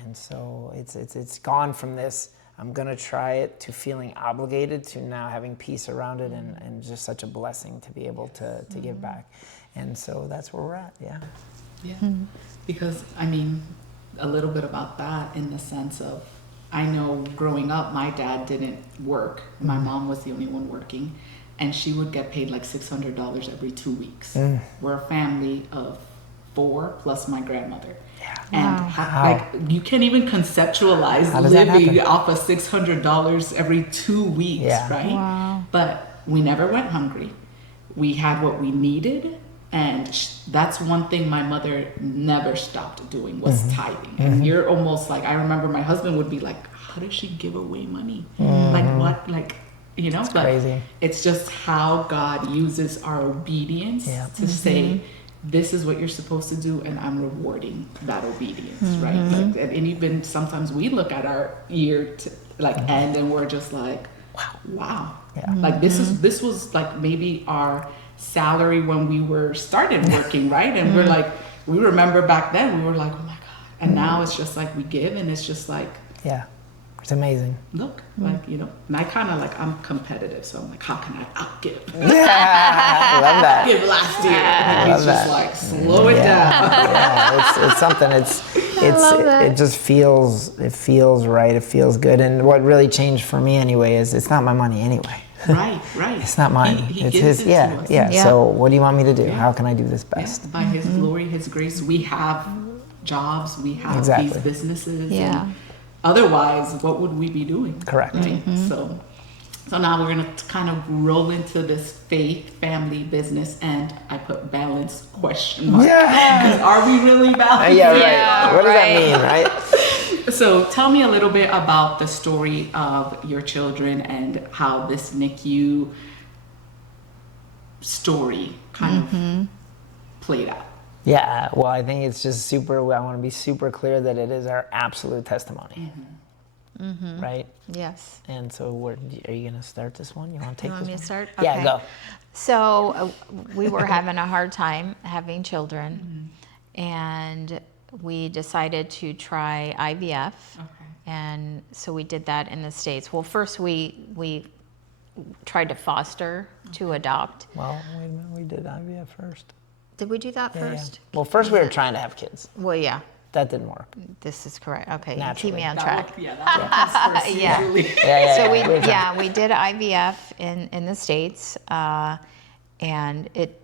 And so it's gone from this, I'm gonna try it, to feeling obligated, to now having peace around it, and just such a blessing to be able to give back. And so that's where we're at. Yeah. Because I mean, a little bit about that in the sense of, I know growing up, my dad didn't work. My mom was the only one working, and she would get paid like $600 every 2 weeks. We're a family of 4 plus my grandmother. And like, you can't even conceptualize living off of $600 every 2 weeks, right? Wow. But we never went hungry. We had what we needed. And that's one thing my mother never stopped doing, was tithing. And you're almost like, I remember my husband would be like, how does she give away money? Like what? Like, you know, but crazy. It's just how God uses our obedience to say, this is what you're supposed to do, and I'm rewarding that obedience, right? Like, and even sometimes we look at our year to like end, and we're just like, wow. Like this was like maybe our salary when we were started working, right? And we're like, we remember back then we were like, oh my God. And now it's just like we give, and it's just like, it's amazing. look, like, you know, and I kind of like, I'm competitive, so I'm like, how can I outgive? I love that. Give last year. And he's just like, slow it down. It's something. It just feels right. It feels good. And what really changed for me anyway is it's not my money anyway. Right. It's not mine. He it's gives his. it to us. Yeah. So what do you want me to do? How can I do this best? By his glory, his grace, we have jobs, we have these businesses. Yeah. And otherwise, what would we be doing? Correct. Right? So now we're going to kind of roll into this faith, family, business, and I put balance question mark. Yeah. Are we really balanced? Yeah, right. Yeah, What does that mean, right? So tell me a little bit about the story of your children and how this NICU story kind of played out. Yeah, well, I think it's just I want to be super clear that it is our absolute testimony, right? Yes. And so are you going to start this one? You want to take You want this me one? to start? Yeah, Okay. go. So we were having a hard time having children, and we decided to try IVF. And so we did that in the States. Well, first we tried to foster to adopt. Well, wait a minute. We did IVF first. Did we do that Yeah. first? Well, first we were trying to have kids. Well, yeah, That didn't work. this is correct. Okay, Naturally. keep me on That track. comes first Yeah. usually. So We were trying. we did IVF in the States, and it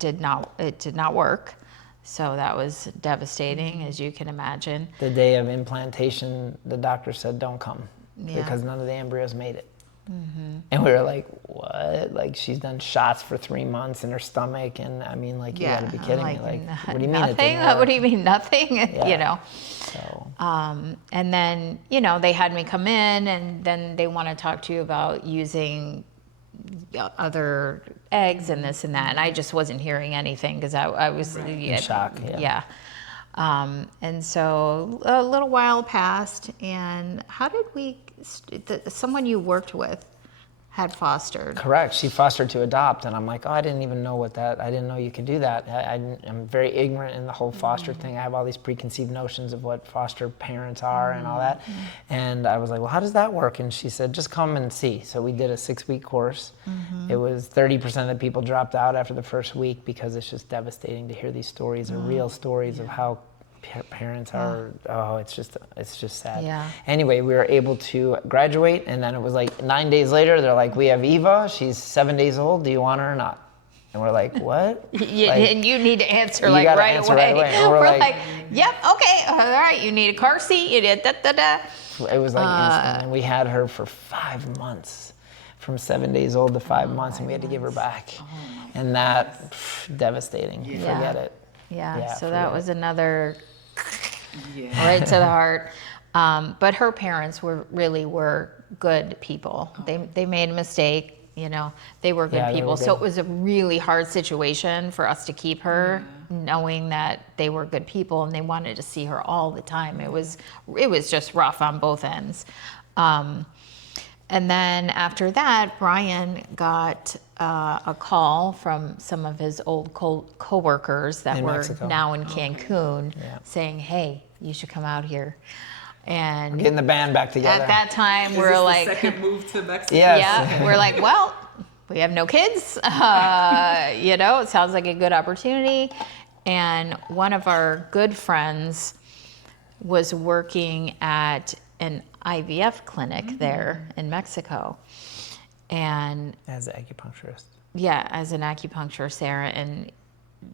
did not work. So that was devastating, as you can imagine. The day of implantation, the doctor said, don't come Yeah. because none of the embryos made it. And we were like, what? Like, she's done shots for 3 months in her stomach. And I mean, like, you gotta be kidding me. Like, what do you mean? Nothing? What do you mean nothing? You know. So, And then, you know, they had me come in, and then they want to talk to you about using other eggs and this and that. And I just wasn't hearing anything because I was in shock. Yeah. And so a little while passed, and how did someone you worked with had fostered? Correct. She fostered to adopt. And I'm like, oh, I didn't even know I didn't know you could do that. I'm very ignorant in the whole foster thing. I have all these preconceived notions of what foster parents are and all that. And I was like, well, how does that work? And she said, just come and see. So we did a 6-week course. It was 30% of the people dropped out after the first week because it's just devastating to hear these stories, are real stories of how parents are, it's just sad. Yeah. Anyway, we were able to graduate, and then it was like 9 days later, they're like, we have Eva, she's 7 days old, do you want her or not? And we're like, what? And you need to answer You like gotta right answer away. right away. And we're We're like, like, yep, okay, all right, you need a car seat, you did da-da-da. It was like instant. And we had her for 5 months, from 7 days old to 5 months, and we had to give her back. And that, devastating. Forget it. Yeah, so that was another Yeah. right to the heart. But her parents were good people. They made a mistake, you know. They were good Yeah, they people. were So good. it was a really hard situation for us to keep her, knowing that they were good people and they wanted to see her all the time. It was just rough on both ends. And then after that, Brian got a call from some of his old co-workers that In were Mexico. now in Cancun, Yeah. saying, "Hey, you should come out here." And Getting the band back together. at that time, Is we're this like, the second move to Mexico? Yes. yeah, we're like, well, we have no kids. You know, it sounds like a good opportunity. And one of our good friends was working at an IVF clinic there in Mexico. And As an acupuncturist. yeah, as an acupuncturist there. And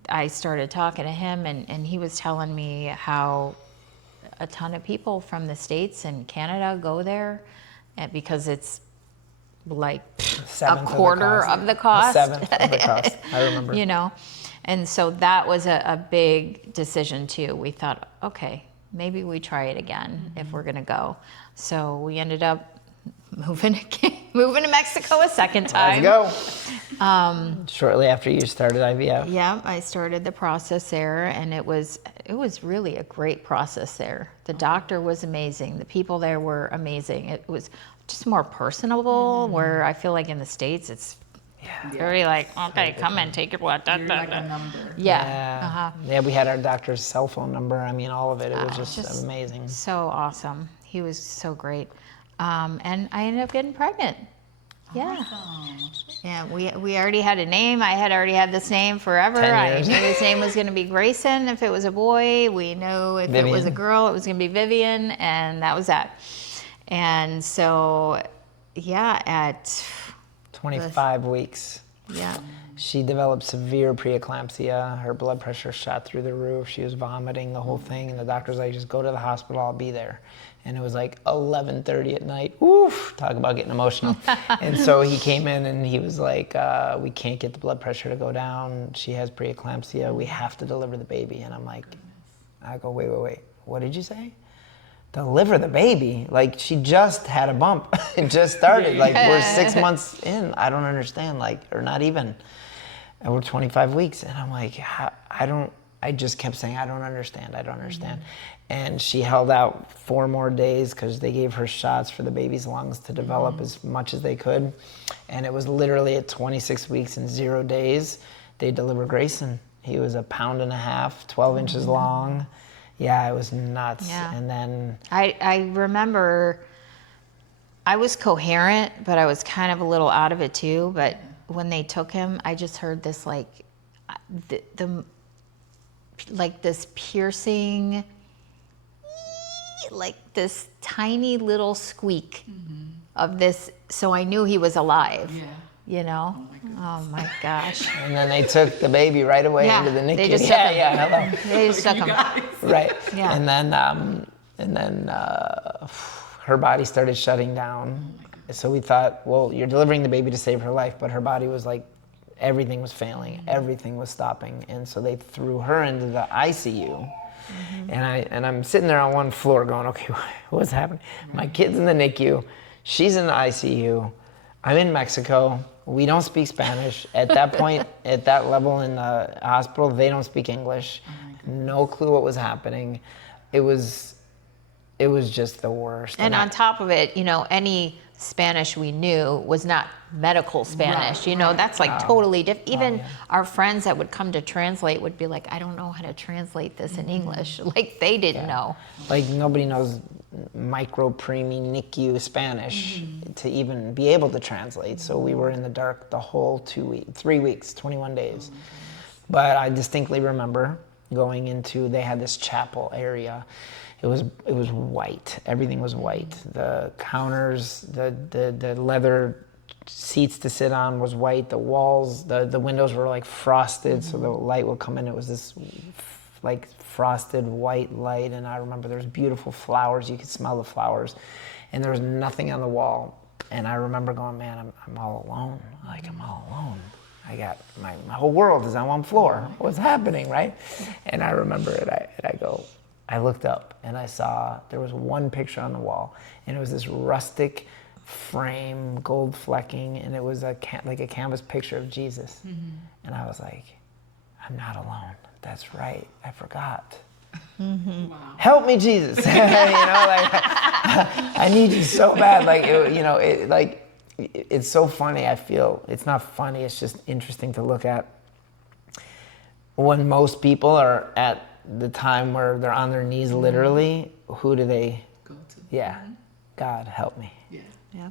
I started talking to him, and he was telling me how a ton of people from the States and Canada go there, and because it's like Seventh a quarter of the cost. A seventh of the cost. I remember. You know, and so that was a big decision too. We thought, okay, maybe we try it again if we're gonna go. So we ended up moving to Mexico a second time. Let's go. Shortly after you started IVF. Yeah, I started the process there, and it was really a great process there. The doctor was amazing. The people there were amazing. It was just more personable, where I feel like in the States it's very like, okay, come and take your blood. You're like a number. Yeah. Yeah, we had our doctor's cell phone number. I mean, all of it. It was just amazing. So awesome. He was so great. And I ended up getting pregnant. Yeah. Yeah, we already had a name. I had already had this name forever. 10 years. I knew his name was going to be Grayson if it was a boy. We knew if it was a Vivian. girl, it was going to be Vivian, and that was that. And so, yeah, at 25 weeks. yeah, She developed severe preeclampsia. Her blood pressure shot through the roof. She was vomiting the whole thing. And the doctor's like, just go to the hospital. I'll be there. And it was like 11:30 at night. Oof, talk about getting emotional. And so he came in and he was like, we can't get the blood pressure to go down. She has preeclampsia. We have to deliver the baby. And I'm like, I go, wait. What did you say? Deliver the baby? Like, she just had a bump. It just started. Like, we're 6 months in. I don't understand. Like, or not even. And we're 25 weeks. And I'm like, I just kept saying, I don't understand. And she held out 4 more days because they gave her shots for the baby's lungs to develop as much as they could. And it was literally at 26 weeks and 0 days, they delivered Grayson. He was 1.5 pounds, 12 inches long. Yeah, it was nuts. Yeah. And then I remember I was coherent, but I was kind of a little out of it too. But when they took him, I just heard this like this piercing, like this tiny little squeak of this. So I knew he was alive. Yeah. You know? Oh my gosh. and then they took the baby right away Yeah, into the NICU. they just took him. Hello. They just took You him. guys. Right. Yeah. And then her body started shutting down. So we thought, well, you're delivering the baby to save her life, but her body was like, everything was failing, everything was stopping. And so they threw her into the ICU. And I'm sitting there on one floor going, okay, what's happening? My kid's in the NICU, she's in the ICU, I'm in Mexico. We don't speak Spanish. At that point, at that level in the hospital, they don't speak English. No clue what was happening. It was just the worst. And on top of it, you know, any Spanish we knew was not medical Spanish. Right, you know, right. that's like totally different. Even our friends that would come to translate would be like, I don't know how to translate this in English. Like they didn't know. Like nobody knows micro preemie NICU Spanish to even be able to translate. So we were in the dark the whole 3 weeks, 21 days. But I distinctly remember going into, they had this chapel area. It was white. Everything was white. The counters, the leather seats to sit on was white. The walls, the windows were like frosted, so the light would come in. It was this like frosted white light, and I remember there was beautiful flowers. You could smell the flowers, and there was nothing on the wall. And I remember going, man, I'm all alone. Like, I'm all alone. I got my whole world is on one floor. What's happening, right? And I remember it. I looked up and I saw there was one picture on the wall, and it was this rustic frame, gold flecking, and it was like a canvas picture of Jesus. And I was like, I'm not alone. That's right. I forgot. Wow. Help me, Jesus. You know, like I need you so bad. Like, it's so funny. I feel it's not funny. It's just interesting to look at when most people are at the time where they're on their knees, literally. Who do they go to? Yeah, God, help me. Yeah.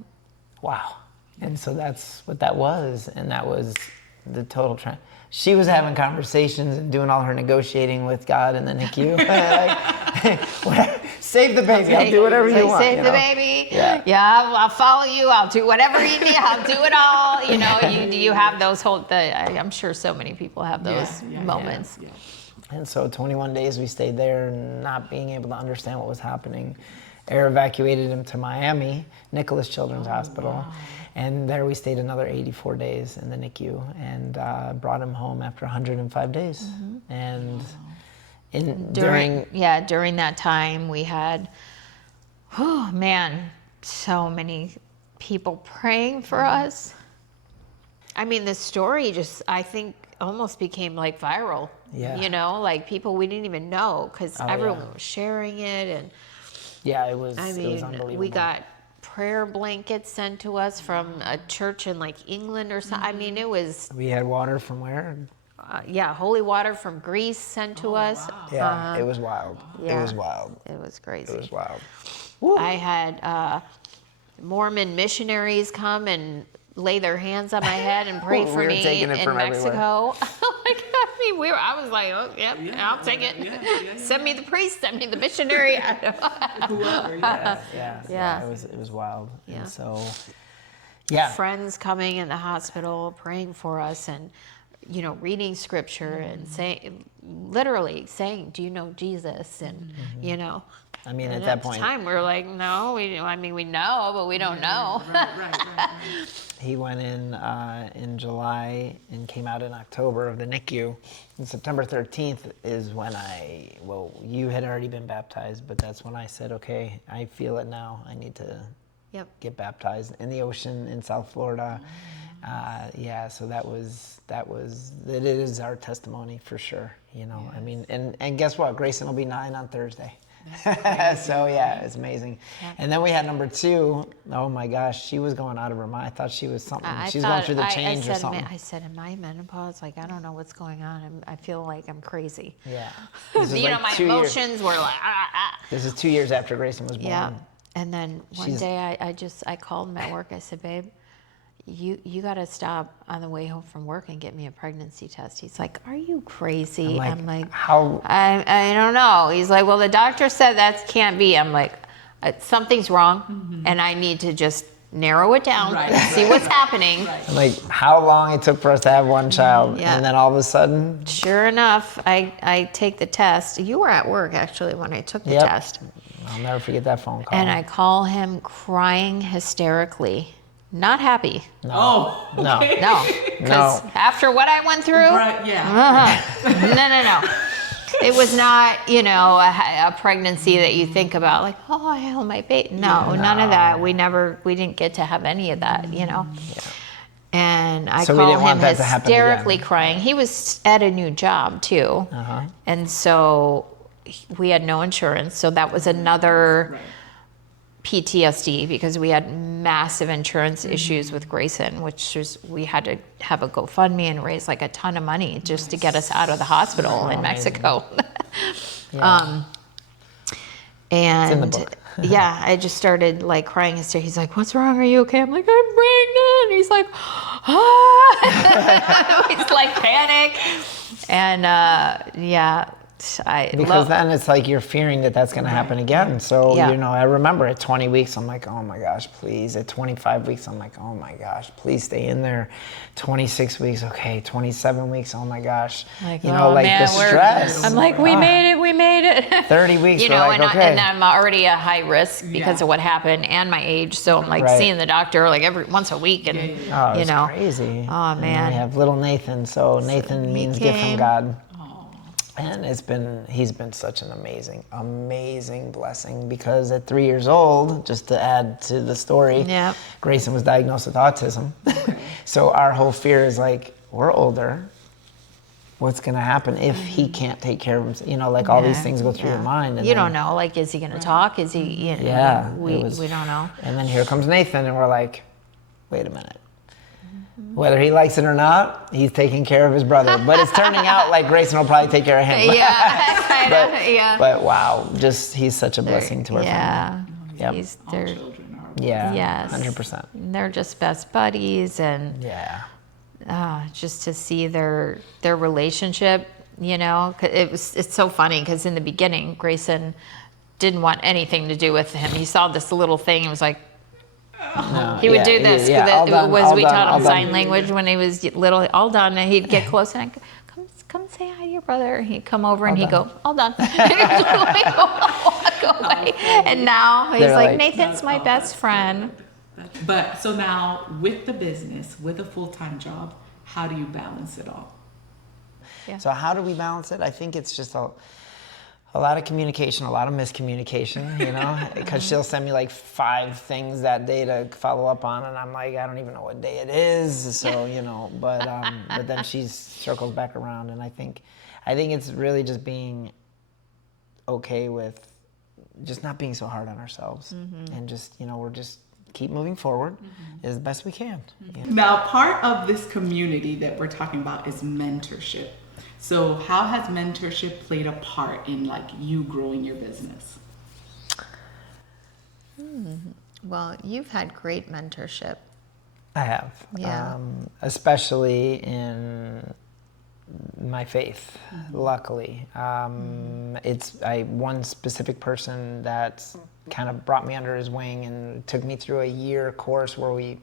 Wow. And so that's what that was, and that was the total trend. She was having conversations and doing all her negotiating with God in the NICU. Like, save the baby. I'll do whatever you want. Save the baby. Yeah, I'll follow you. I'll do whatever you need. I'll do it all. You know, you have those I'm sure so many people have those moments. Yeah. And so 21 days we stayed there, not being able to understand what was happening. Air evacuated him to Miami, Nicholas Children's Hospital. Wow. And there we stayed another 84 days in the NICU, and brought him home after 105 days. And during that time we had, so many people praying for us. I mean, the story just, I think, almost became like viral. Yeah. You know, like people we didn't even know, because everyone was sharing it. And it was unbelievable. We got prayer blankets sent to us from a church in like England or something. I mean, it was. We had water from where? Holy water from Greece sent to us. Wow. Yeah, it was wild. Yeah. It was wild. It was crazy. It was wild. I had Mormon missionaries come and lay their hands on my head and pray for me in Mexico. I was like, oh, yep, I'll take it. Yeah. Send me the priest, send me the missionary. Whoever, it was wild. Yeah. And so, friends coming in the hospital, praying for us, and reading scripture and literally saying, "Do you know Jesus?" And I mean, and at that point, time we were like, "No, we know, but we don't know." Right. He went in July and came out in October of the NICU. And September 13th is when you had already been baptized, but that's when I said, okay, I feel it now. I need to get baptized in the ocean in South Florida. So it is our testimony for sure. Yes. I mean, and guess what? Grayson will be 9 on Thursday. So it's amazing. Yeah. And then we had number 2. Oh my gosh, she was going out of her mind. I thought she was something. She was going through the change or something. I said, am I menopause? Like, I don't know what's going on. I feel like I'm crazy. Yeah. My emotions were like, This is 2 years after Grayson was born. Yeah. And then one day I called him at work. I said, babe, you got to stop on the way home from work and get me a pregnancy test. He's like, are you crazy? I'm like, how? I don't know. He's like, well, the doctor said that can't be. I'm like, something's wrong, and I need to just narrow it down, see what's happening. Right. Like, how long it took for us to have one child, and then all of a sudden? Sure enough, I take the test. You were at work, actually, when I took the test. I'll never forget that phone call. And I call him crying hysterically. Not happy. No. No. Because after what I went through, no. It was not, a pregnancy that you think about, like, oh, I held my baby. No, none of that. We didn't get to have any of that, Yeah. And I call him hysterically crying. He was at a new job too, and so we had no insurance. So that was another PTSD, because we had massive insurance issues with Grayson, which was, we had to have a GoFundMe and raise like a ton of money just to get us out of the hospital in Mexico. And it's in the book. I just started like crying hysterically. He's like, what's wrong? Are you okay? I'm like, I'm pregnant. He's like, ah. He's like panic. And Because then it's like you're fearing that that's going to happen again. So, Yeah. you know, I remember at 20 weeks, I'm like, oh my gosh, please. At 25 weeks, I'm like, oh my gosh, please stay in there. 26 weeks, okay. 27 weeks, oh my gosh. Like, you know, like man, the stress. I'm like, we made it. 30 weeks, you we're know, like, and, okay. and I'm already a high risk because of what happened and my age. So I'm like seeing the doctor like once a week, and Oh, you it's know, crazy. Oh And then man, we have little Nathan. So Nathan means gift from God. Oh. And he's been such an amazing blessing, because at 3 years old, just to add to the story, Grayson was diagnosed with autism. So our whole fear is like, we're older. What's going to happen if he can't take care of himself? You know, like all these things go through your mind. And you don't know. Like, is he going to talk? Is he? You know, Yeah, we don't know. And then here comes Nathan, and we're like, wait a minute. Whether he likes it or not, he's taking care of his brother. But it's turning out like Grayson will probably take care of him. Yeah, But wow, just he's such a blessing to our family. Yep. All children are. Yeah, 100%. They're just best buddies, and just to see their relationship, you know, it's so funny because in the beginning, Grayson didn't want anything to do with him. He saw this little thing and was like, he would do this. We Taught him sign language when he was little. All done, and he'd get close and I'd go, come say hi to your brother. He'd come over and he'd go, all done. Walk away. And now he's like, Nathan's my best friend. But so now with the business, with a full-time job, how do you balance it all? Yeah. So how do we balance it? I think it's just a lot of communication, a lot of miscommunication, you know, because she'll send me like 5 things that day to follow up on, and I'm like, I don't even know what day it is. So, you know, but then she circles back around, and I think it's really just being okay with just not being so hard on ourselves, and just, you know, we're just keep moving forward as best we can. Yeah. Now, part of this community that we're talking about is mentorship. So how has mentorship played a part in like you growing your business? Well, you've had great mentorship. I have. Yeah. Especially in my faith, luckily. One specific person that kind of brought me under his wing and took me through a year course where we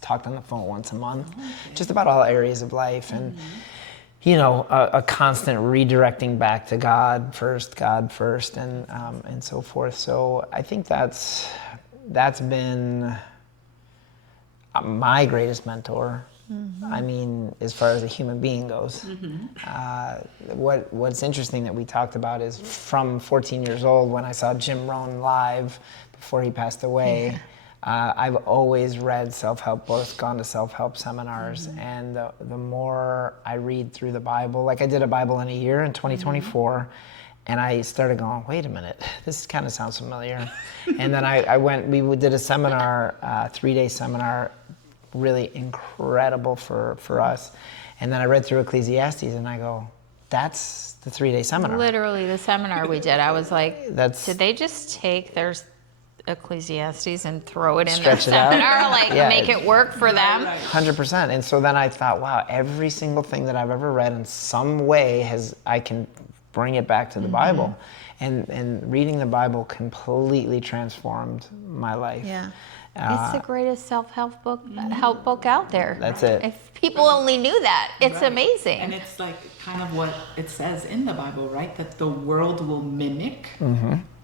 talked on the phone once a month, just about all areas of life. And you know, a constant redirecting back to God first, and so forth. So I think that's been my greatest mentor. I mean, as far as a human being goes. What's interesting that we talked about is from 14 years old, when I saw Jim Rohn live before he passed away. I've always read self-help books, gone to self-help seminars, and the more I read through the Bible, like I did a Bible in a year in 2024, and I started going, wait a minute, this kind of sounds familiar. And then we did a seminar, 3-day seminar, really incredible for us. And then I read through Ecclesiastes, and I go, that's the 3-day seminar. Literally, the seminar we did, I was like, did they just take their Ecclesiastes and throw it in their seminar, make it work for them? 100%. And so then I thought, wow, every single thing that I've ever read in some way I can bring it back to the Bible. And reading the Bible completely transformed my life. Yeah. It's the greatest self-help book out there. That's it. If people only knew that, it's amazing. And it's like kind of what it says in the Bible, right? That the world will mimic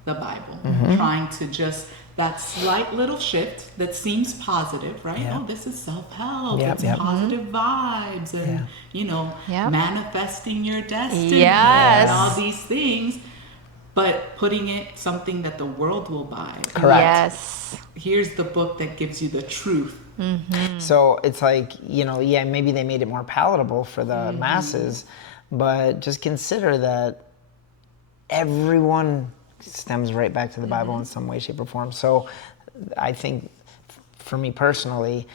the Bible, trying to just that slight little shift that seems positive, right? Oh, this is self-help. It's positive vibes, and you know, manifesting your destiny and all these things. But putting it something that the world will buy. Correct. Yes. Here's the book that gives you the truth. So it's like, you know, maybe they made it more palatable for the masses, but just consider that everyone stems right back to the Bible in some way, shape, or form. So I think for me personally,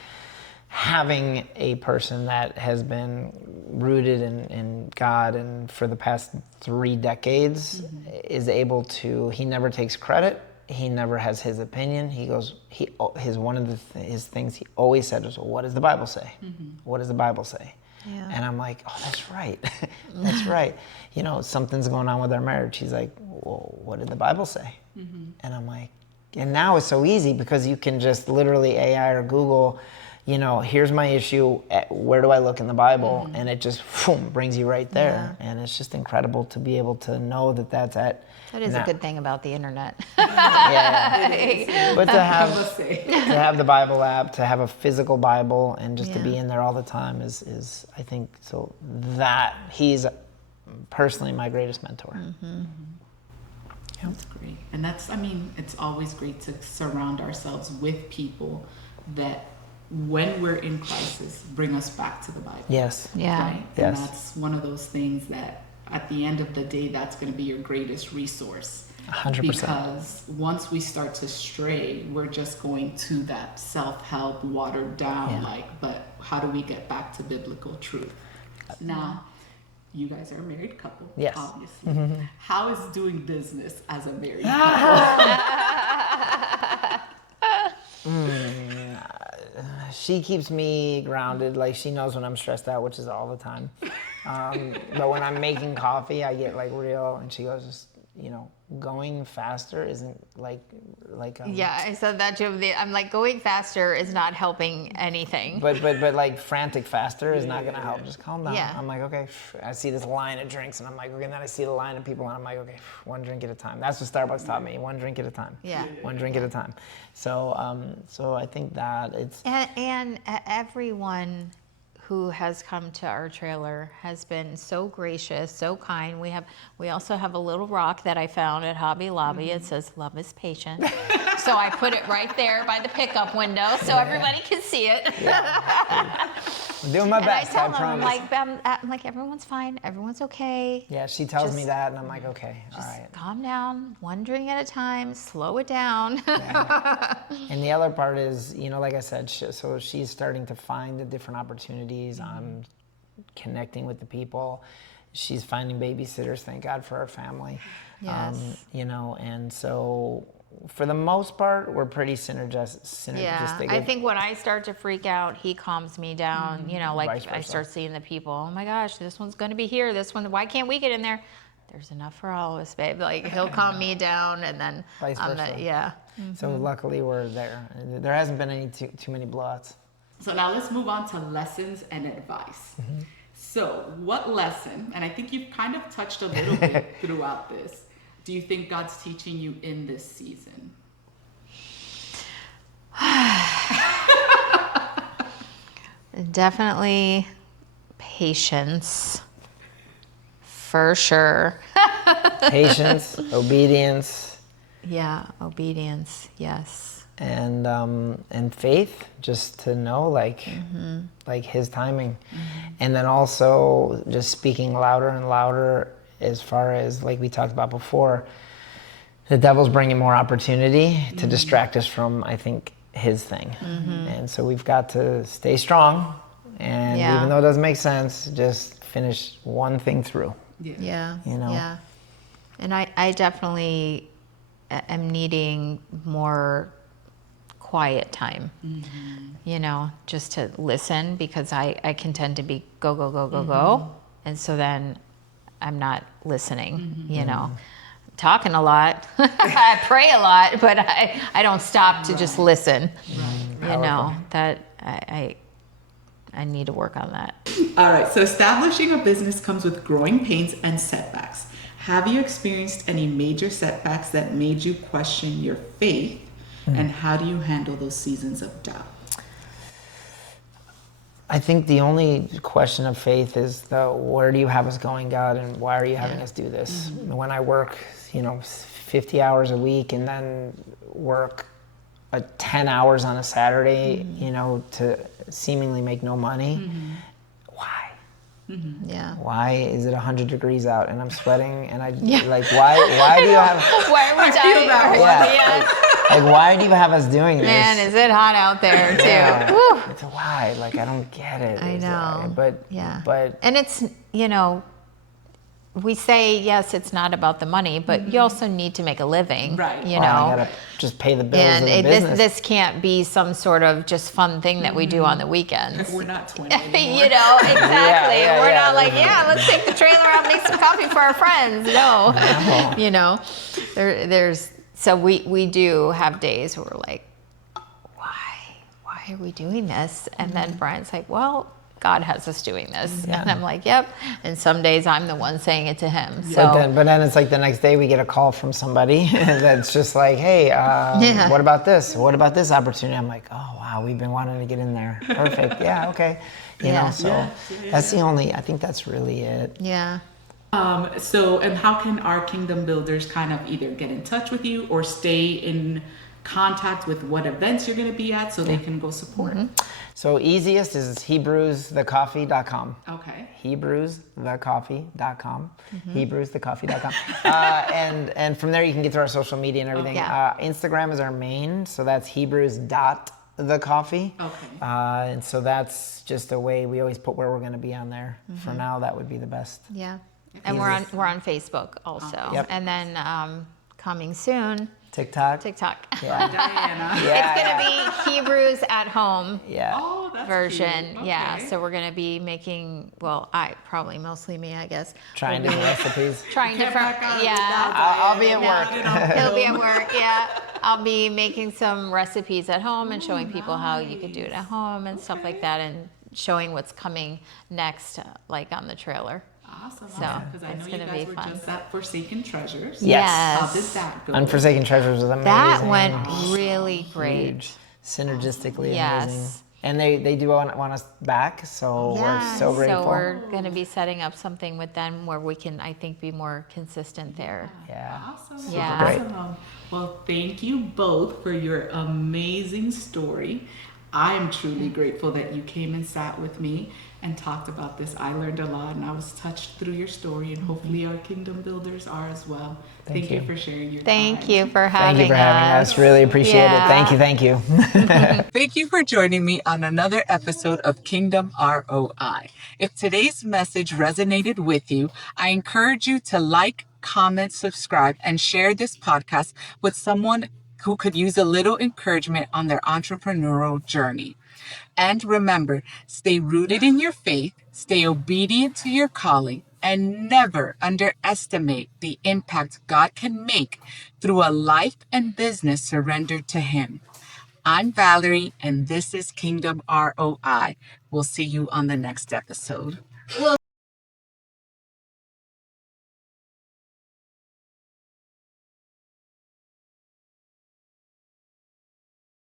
having a person that has been rooted in God and for the past 3 decades is able to, he never takes credit. He never has his opinion. One of his things he always said was, well, what does the Bible say? What does the Bible say? Yeah. And I'm like, oh, that's right. That's right. You know, something's going on with our marriage. He's like, well, what did the Bible say? And I'm like, and now it's so easy because you can just literally AI or Google, you know, here's my issue. Where do I look in the Bible? And it just boom, brings you right there. Yeah. And it's just incredible to be able to know that that's at. That is a good thing about the internet. Yeah. But to have the Bible app, to have a physical Bible, and just to be in there all the time is I think so that he's personally my greatest mentor. That's great. And that's, I mean, it's always great to surround ourselves with people that when we're in crisis bring us back to the Bible. Yes. Yeah. Right? Yes. And that's one of those things that at the end of the day, that's going to be your greatest resource. 100%. Because once we start to stray, we're just going to that self-help, watered down, but how do we get back to biblical truth? Now, you guys are a married couple, Yes. obviously. How is doing business as a married couple? She keeps me grounded. Like, she knows when I'm stressed out, which is all the time. But when I'm making coffee, I get like real, and she goes, just, you know, going faster isn't like Yeah, I said that to him. I'm like, going faster is not helping anything. But like frantic faster is not gonna help. Just calm down. Yeah. I'm like, okay. I see this line of drinks, and I'm like, okay. And then I see the line of people, and I'm like, okay, one drink at a time. That's what Starbucks taught me. One drink at a time. Yeah. One drink at a time. So so I think that it's And everyone who has come to our trailer has been so gracious, so kind. We also have a little rock that I found at Hobby Lobby. It says "Love is patient," so I put it right there by the pickup window so everybody can see it. I'm doing my And I best. tell I them, promise. I'm like, everyone's fine, everyone's okay. Yeah, she tells me Just- that, and I'm like, okay, all Just right. calm down, one drink at a time, slow it down. And the other part is, you know, like I said, so she's starting to find the different opportunities. I'm connecting with the people. She's finding babysitters. Thank God for our family. Yes. You know, and so for the most part, we're pretty synergistic. Yeah, I think when I start to freak out, he calms me down. You know, like Vice I versa. start seeing the people. Oh my gosh, this one's going to be here. This one, why can't we get in there? There's enough for all of us, babe. Like he'll calm me down, and then Vice versa. yeah. So luckily we're there. There hasn't been any too many blowouts. So now let's move on to lessons and advice. So what lesson, and I think you've kind of touched a little bit throughout this, do you think God's teaching you in this season? Definitely patience, for sure. Patience, obedience, Yeah, obedience. Yes. and faith, just to know like His timing, and then also just speaking louder and louder as far as like we talked about before. The devil's bringing more opportunity to distract us from, I think, his thing, and so we've got to stay strong, and Yeah. even though it doesn't make sense, just finish one thing through. Yeah. You know? Yeah. And I definitely am needing more quiet time, you know, just to listen, because I can tend to be go, go, go, go, go. And so then I'm not listening, you know. I'm talking a lot. I pray a lot, but I don't stop to just listen. You know, that I need to work on that. All right, so establishing a business comes with growing pains and setbacks. Have you experienced any major setbacks that made you question your faith? And how do you handle those seasons of doubt? I think the only question of faith is where do you have us going, God, and why are you having us do this? When I work, 50 hours a week and then work 10 hours on a Saturday, to seemingly make no money, why? Yeah. Why is it 100 degrees out and I'm sweating and why do you have? Why are we dying? Like, why do you have us doing this? Man, is it hot out there too? Yeah. Woo. It's why? Like, I don't get it. I know. But Yeah. but And it's, we say, yes, it's not about the money, but you also need to make a living, Right. you Well, I know? gotta just pay the bills And of the business. this can't be some sort of just fun thing that we do on the weekends. We're not 20 anymore. You know, exactly. Yeah, We're yeah. not like, yeah, let's take the trailer out and make some coffee for our friends. No, you know, so we do have days where we're like, why are we doing this? And then Brian's like, well, God has us doing this. Yeah. And I'm like, yep. And some days I'm the one saying it to him. So But then it's like the next day we get a call from somebody that's just like, hey, Yeah. what about this? What about this opportunity? I'm like, oh, wow, we've been wanting to get in there. Perfect. Yeah, okay. You Yeah. know, so that's the only, I think that's really it. yeah. So, and how can our kingdom builders kind of either get in touch with you or stay in contact with what events you're going to be at so they can go support? So easiest is HeBrewsTheCoffee.com. Okay. HeBrewsTheCoffee.com. HeBrewsTheCoffee.com. And from there you can get to our social media and everything. Yeah. Instagram is our main, so that's HeBrews.theCoffee. Okay. And so that's just a way we always put where we're going to be on there. For now, that would be the best. Yeah. And we're on Facebook also. Yep. And then coming soon, TikTok. TikTok. Yeah. Diana. Yeah. It's gonna be Hebrews at home Yeah. Oh, that's version. cute. Yeah. Okay. So we're gonna be making, mostly me, I guess. Trying will be different recipes. Trying Get different. back on it Yeah. now, I'll be at Diana. work. Get on He'll be at film. work. Yeah. I'll be making some recipes at home and showing people how you could do it at home and stuff like that, and showing what's coming next, like on the trailer. Awesome. So, Because I it's know you gonna guys be were fun. just at Forsaken Treasures. Yes. How did that go? Unforsaken Treasures was amazing. That went really great. Huge. Synergistically Yes. amazing. And they do want us back, so we're so grateful. So we're going to be setting up something with them where we can, I think, be more consistent there. Yeah. Awesome. Yeah. great. Awesome. Well, thank you both for your amazing story. I'm truly grateful that you came and sat with me and talked about this. I learned a lot and I was touched through your story, and hopefully our kingdom builders are as well. Thank you for sharing your time. Thank you for Thank having you for having us. Really appreciate it. Yeah. Thank you. Thank you for joining me on another episode of Kingdom ROI. If today's message resonated with you, I encourage you to like, comment, subscribe, and share this podcast with someone who could use a little encouragement on their entrepreneurial journey. And remember, stay rooted in your faith, stay obedient to your calling, and never underestimate the impact God can make through a life and business surrendered to Him. I'm Valerie, and this is Kingdom ROI. We'll see you on the next episode.